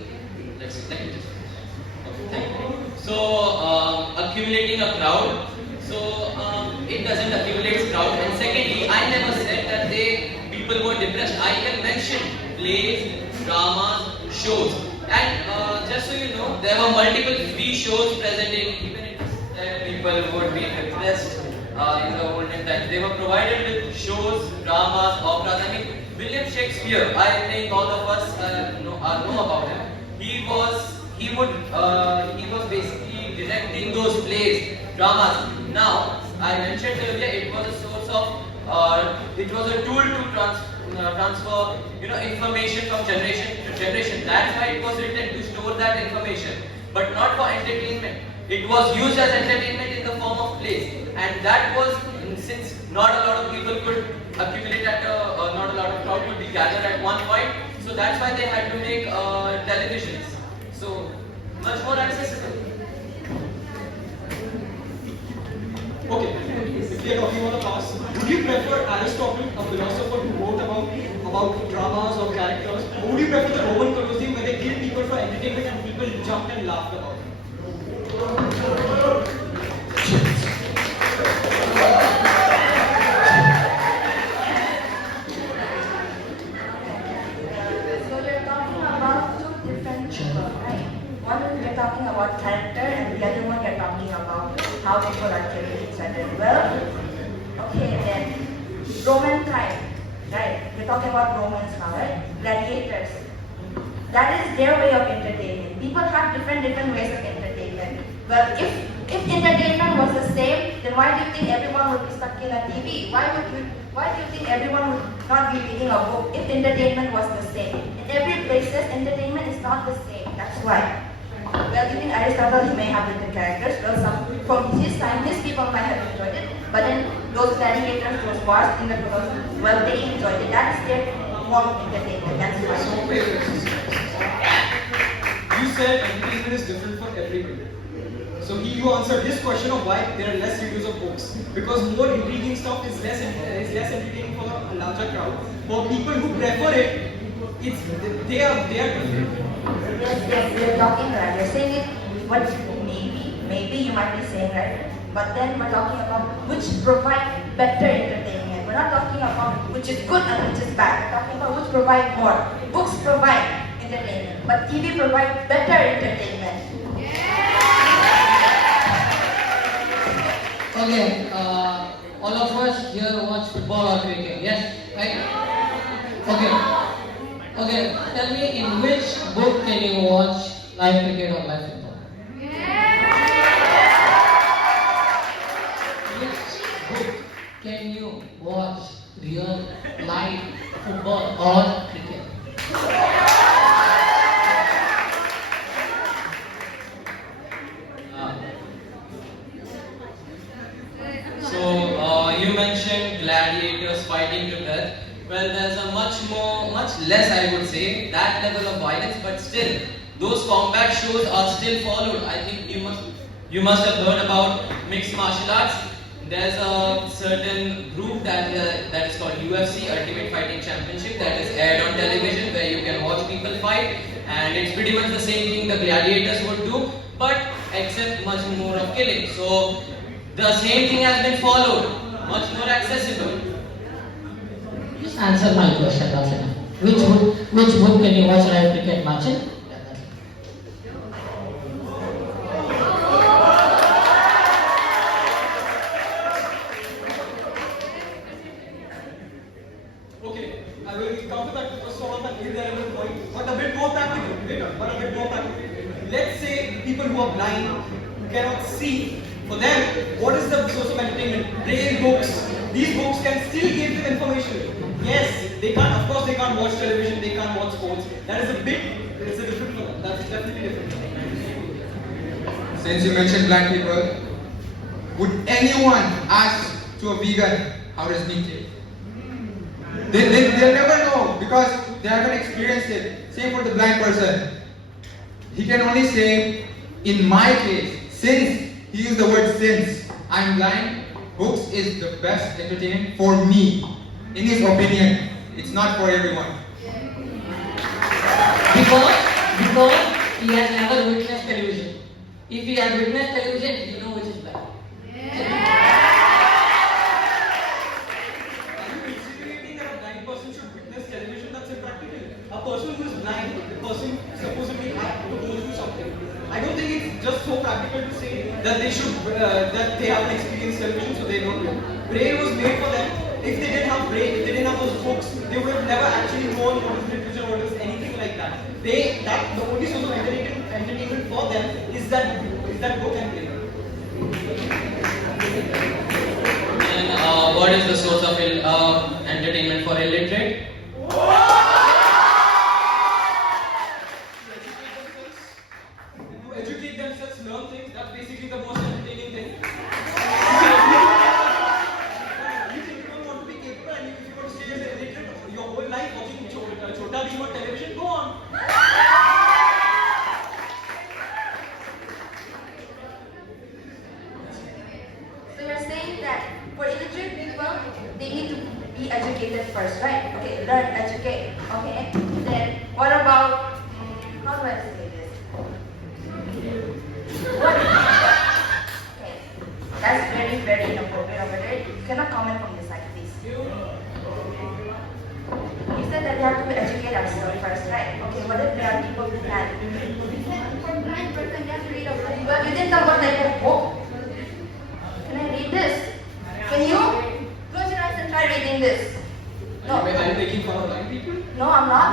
just. Okay, thank you. So accumulating a crowd. So it doesn't accumulate crowd. And secondly, I never said that people were depressed. I can mention plays, dramas, shows. And just so you know, there were multiple free shows present in even if people would be depressed in the olden times. They were provided with shows, dramas, operas. I mean, William Shakespeare. I think all of us know about him. He was basically directing those plays, dramas. Now, I mentioned earlier, it was a source of, it was a tool to transfer, information from generation to generation. That's why it was written to store that information, but not for entertainment. It was used as entertainment in the form of plays, and that was since not a lot of people could accumulate not a lot of crowd could be gathered at one point. So that's why they had to make televisions. So much more accessible. Okay, if we are talking about the past, would you prefer Aristotle, a philosopher who wrote about dramas or characters, or would you prefer the Roman Colosseum where they killed people for entertainment and people jumped and laughed about it? So we're talking about two different people, right? One we're talking about character, and the other one we're talking about how people are killing each other. Well, okay then, Roman time, right? We're talking about Romans now, right? Gladiators. That is their way of entertainment. People have different ways of entertainment. Well, if entertainment was the same, then why do you think everyone would be stuck in a TV? Why do you think everyone would not be reading a book if entertainment was the same? In every places, entertainment is not the same. That's why. Well, even Aristotle, he may have written characters. Well, from his time, his people might have enjoyed it. But then those gladiators, those wars in the Colosseum, well, they enjoyed it. That is their form of entertainment. That's why. So wait. You said entertainment is different for everybody. So you answered this question of why there are less reviews of books. Because more intriguing stuff is less entertaining for a larger crowd. For people who prefer it, they are different. Yes, you're talking right. You're saying it. What maybe you might be saying right. But then we're talking about which provide better entertainment. We're not talking about which is good and which is bad. We're talking about which provide more. Books provide entertainment, but TV provide better entertainment. Okay, all of us here watch football or cricket, yes? Right? Okay, tell me in which book can you watch live cricket or live football? Which book can you watch real live football or cricket? So you mentioned gladiators fighting to death. Well, there's a much less, I would say, that level of violence, but still, those combat shows are still followed. I think you must have heard about mixed martial arts. There's a certain group that is called UFC, Ultimate Fighting Championship, that is aired on television where you can watch people fight, and it's pretty much the same thing the gladiators would do, but except much more of killing. So the same thing has been followed, much more accessible. Just answer my question, that's enough. Which book can you watch live cricket matching? Okay, I will come to that sort of an irrelevant point, but a bit more practical. Let's say people who are blind, who cannot see, for them, what is the source of entertainment? Braille books. These books can still give them information. Yes, they can't, of course they can't watch television, they can't watch sports. That is it's a different one. That's definitely different. Since you mentioned blind people, would anyone ask to a vegan how does meat taste? They'll never know because they haven't experienced it. Same for the blind person. He can only say, in my case, since he used the word since I'm blind, books is the best entertainment for me. In his opinion, it's not for everyone. Because he has never witnessed television. If he had witnessed television, he knows which is bad. Are you insinuating that a blind person should witness television? That's impractical. A person who is blind, the person supposedly has to go through something. I don't think it's just so practical to say that they haven't experienced television, so they don't know. Braille was made for them. If they didn't have Braille, if they didn't have those books, they would have never actually known what is literature, what is anything like that. The only source of entertainment for them is that book and Braille. And what is the source of entertainment for illiterate? To educate themselves, learn things, that's basically the most entertaining thing. You think you don't want to be capable, and if you want to stay as an illiterate your whole life watching Chota Bheem on television, go on. So you're saying that for illiterate people, they need to be educated first, right? Okay, learn, educate. Okay, then what about, how do I say this? What? Okay, that's very, very inappropriate over there. You cannot comment from this side, please. You said that we have to educate ourselves first, right? Okay, what if there are people who can? You said for blind person, you have to read a book. Well, you didn't know what type of book. Can I read this? Can you? Close your eyes and try reading this. No. Are you making fun of blind people? No, I'm not.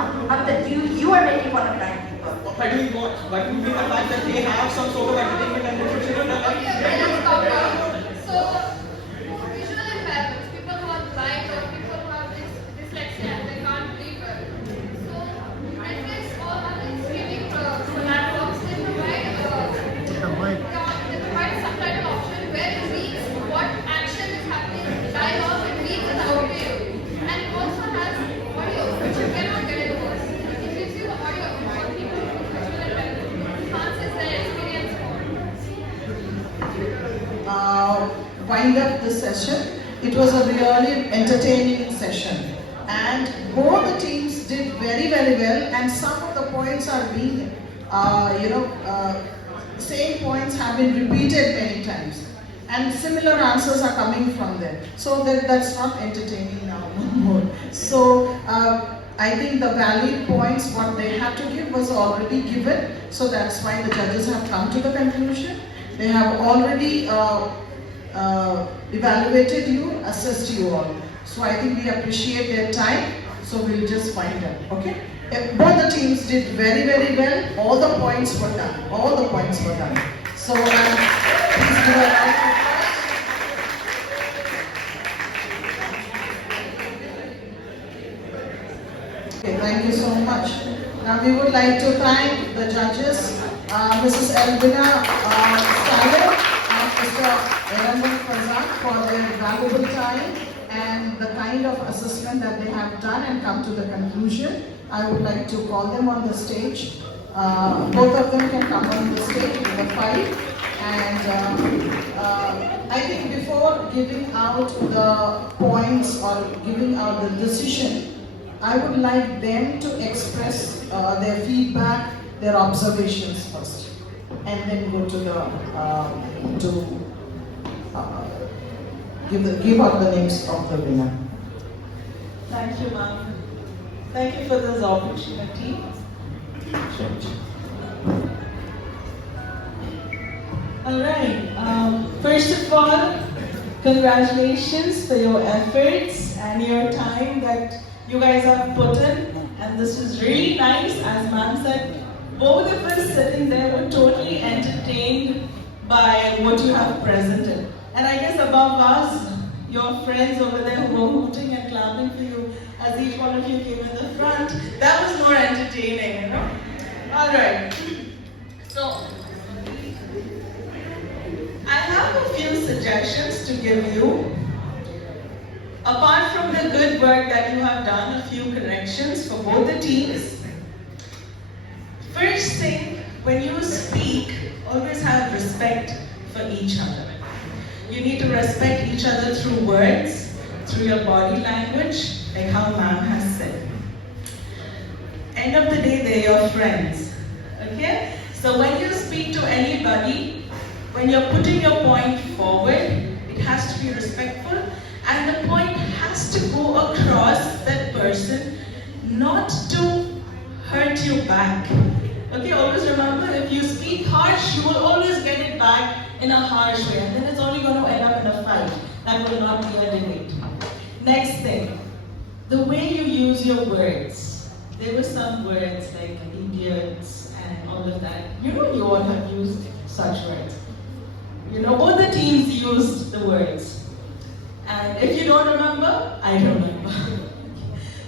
You are making fun of blind people. By doing what? By proving the fact that they have some sort of entertainment and literature in their life. Let's talk about visual impairments, people who are blind or people who have dyslexia and they can't read well. So Netflix or other streaming platforms they provide a subtitle option where it reads what action is happening, dialogue, it reads it out to you. And it also has audio which you wind up this session. It was a really entertaining session. And both the teams did very, very well, and some of the points are being, same points have been repeated many times. And similar answers are coming from them. So that's not entertaining now no more. So I think the valid points, what they had to give was already given. So that's why the judges have come to the conclusion. They have already evaluated you, assessed you all. So I think we appreciate their time. So we'll just find out, okay? Both the teams did very, very well. All the points were done. All the points were done. So please give a round of applause. Okay, thank you so much. Now we would like to thank the judges, Mrs. Elvina Stalin and Mr. Phazang for their valuable time and the kind of assessment that they have done and come to the conclusion. I would like to call them on the stage. Both of them can come on the stage with a fight. And I think before giving out the points or giving out the decision, I would like them to express their feedback, their observations first, and then go to the give out the names of the winner. Thank you, ma'am. Thank you for this opportunity. All right. First of all, congratulations for your efforts and your time that you guys have put in. And this was really nice. As ma'am said, both of us sitting there were totally entertained by what you have presented. And I guess above us, your friends over there who were hooting and clapping for you as each one of you came in the front, that was more entertaining, you know? All right. So, I have a few suggestions to give you. Apart from the good work that you have done, a few corrections for both the teams. First thing, when you speak, always have respect for each other. You need to respect each other through words, through your body language, like how ma'am has said. End of the day, they're your friends, okay? So when you speak to anybody, when you're putting your point forward, it has to be respectful, and the point has to go across that person, not to hurt you back. Okay, always remember, if you speak harsh, you will always get it back in a harsh way, and then it's only going to end up in a fight. That will not be a debate. Next thing, the way you use your words. There were some words like idiots and all of that. You know you all have used such words. You know, both the teams used the words. And if you don't remember, I remember.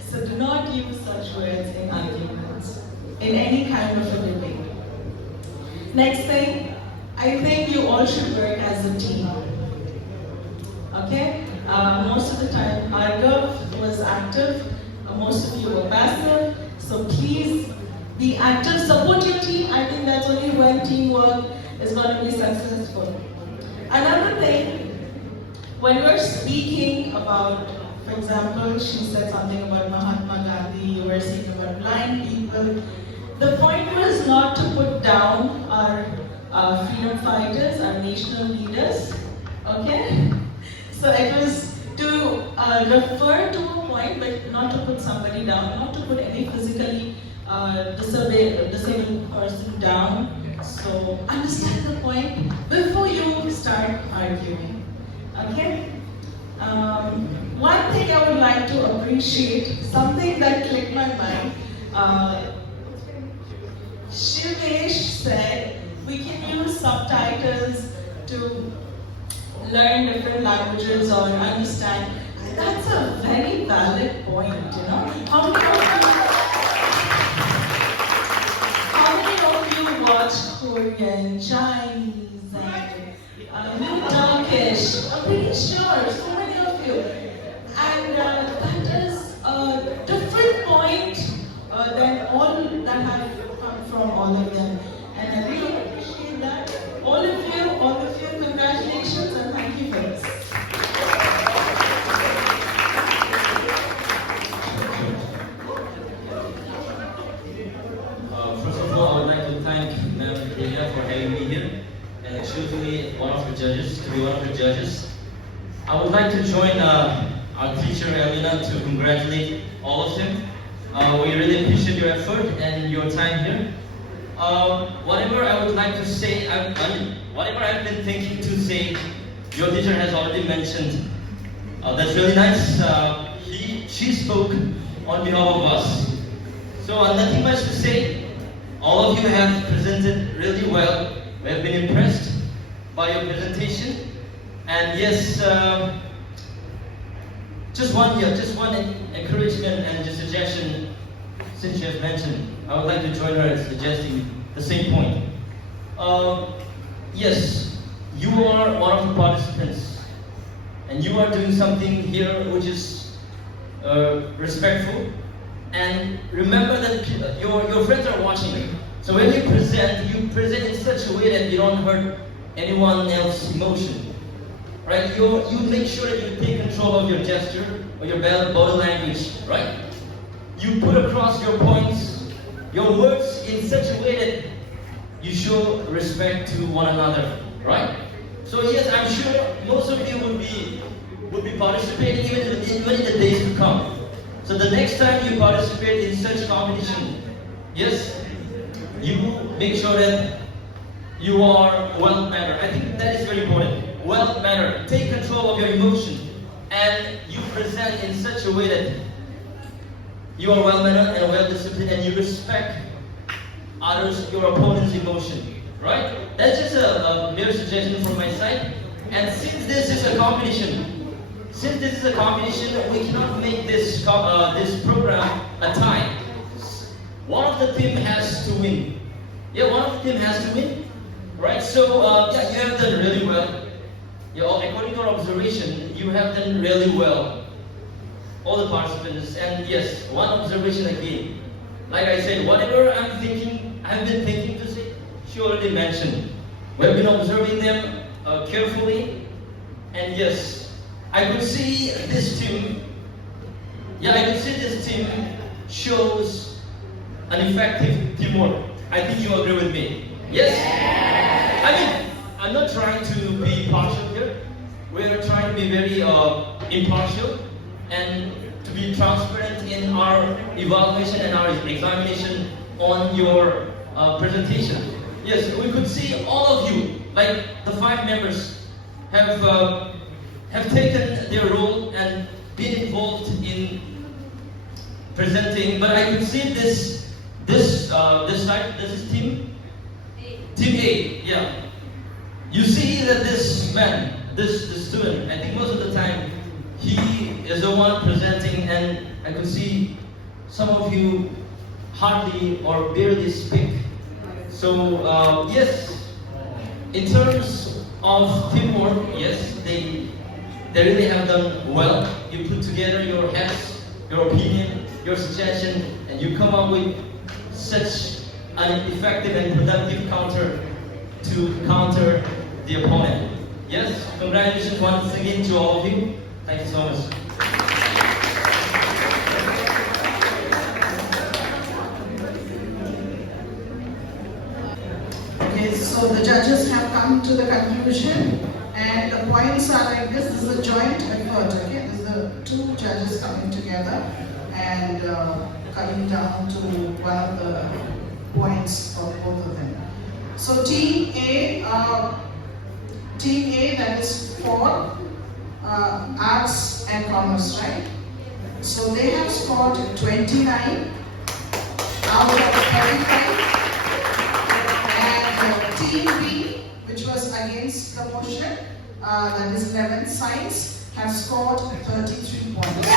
So do not use such words in arguments, in any kind of a debate. Next thing, I think you all should work as a team. Okay? Most of the time, Yarngam was active, most of you were passive, so please be active, support your team. I think that's only when teamwork is going to be successful. Another thing, when we're speaking about, for example, she said something about Mahatma Gandhi, you were saying about blind people. The point was not to put down our freedom fighters, our national leaders, okay? So it was to refer to a point, but not to put somebody down, not to put any physically disabled person down. So understand the point before you start arguing, okay? One thing I would like to appreciate, something that clicked my mind, Suresh said we can use subtitles to learn different languages or understand. That's a very valid point, you know. How many of you watch Korean, Chinese, and Turkish? I'm pretty sure, so many of you. And that is a different point than all that have come from all of them. And I really appreciate that. All of you, congratulations and thank you for this. choose me one of the judges to be one of the judges. I would like to join our teacher Elvina to congratulate all of them. We really appreciate your effort and your time here. Whatever I would like to say, whatever I've been thinking to say, your teacher has already mentioned. That's really nice. She spoke on behalf of us. So nothing much to say. All of you have presented really well. We have been impressed by your presentation. And yes, just one encouragement and just suggestion, since you have mentioned, I would like to join her in suggesting the same point. Yes, you are one of the participants, and you are doing something here which is respectful. And remember that your friends are watching you. So when you present in such a way that you don't hurt anyone else's emotion. Right? You make sure that you take control of your gesture or your body language, right? You put across your points, your words in such a way that you show respect to one another, right? So yes, I'm sure most of you would be participating even in the days to come. So the next time you participate in such competition, yes, you make sure that you are well-mannered. I think that is very important. Well-mannered. Take control of your emotion, and you present in such a way that you are well-mannered and well-disciplined, and you respect others, your opponent's emotion. Right? That's just a mere suggestion from my side. And since this is a competition, we cannot make this program a tie. One of the team has to win. Yeah, one of the team has to win. Right? So yeah, you have done really well. Yeah, according to our observation, you have done really well. All the participants. And yes, one observation again. Like I said, whatever I've been thinking to say, she already mentioned. We have been observing them carefully. And yes, I could see this team. Yeah, I could see this team shows an effective teamwork. I think you agree with me. Yes? I mean, I'm not trying to be partial here. We're trying to be very impartial and to be transparent in our evaluation and our examination on your presentation. Yes, we could see all of you, like the 5 members, have taken their role and been involved in presenting. But I could see this side. This is Team A. Yeah. You see that this man, this student, I think most of the time he is the one presenting, and I could see some of you hardly or barely speak. So yes, in terms of teamwork, yes, they really have done well. You put together your heads, your opinion, your suggestion, and you come up with such an effective and productive counter to counter the opponent. Yes, congratulations once again to all of you. Thank you so much. Okay, so the judges have come to the conclusion, and the points are like this. This is a joint effort. Okay, this is the 2 judges coming together and coming down to one of the points of both of them. So Team A, that is for arts and commerce, right? So they have scored 29 out of 35. And Team B, which was against the motion, that is 11 science, have scored 33 points.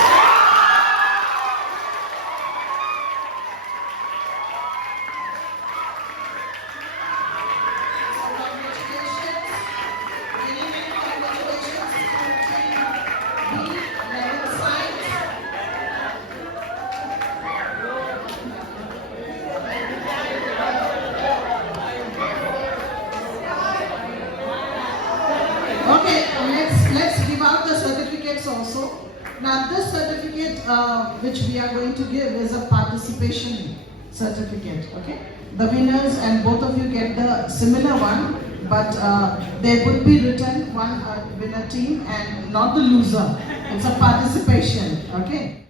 Now this certificate which we are going to give is a participation certificate, okay? The winners and both of you get the similar one. but there would be written one winner team and not the loser. It's a participation, okay?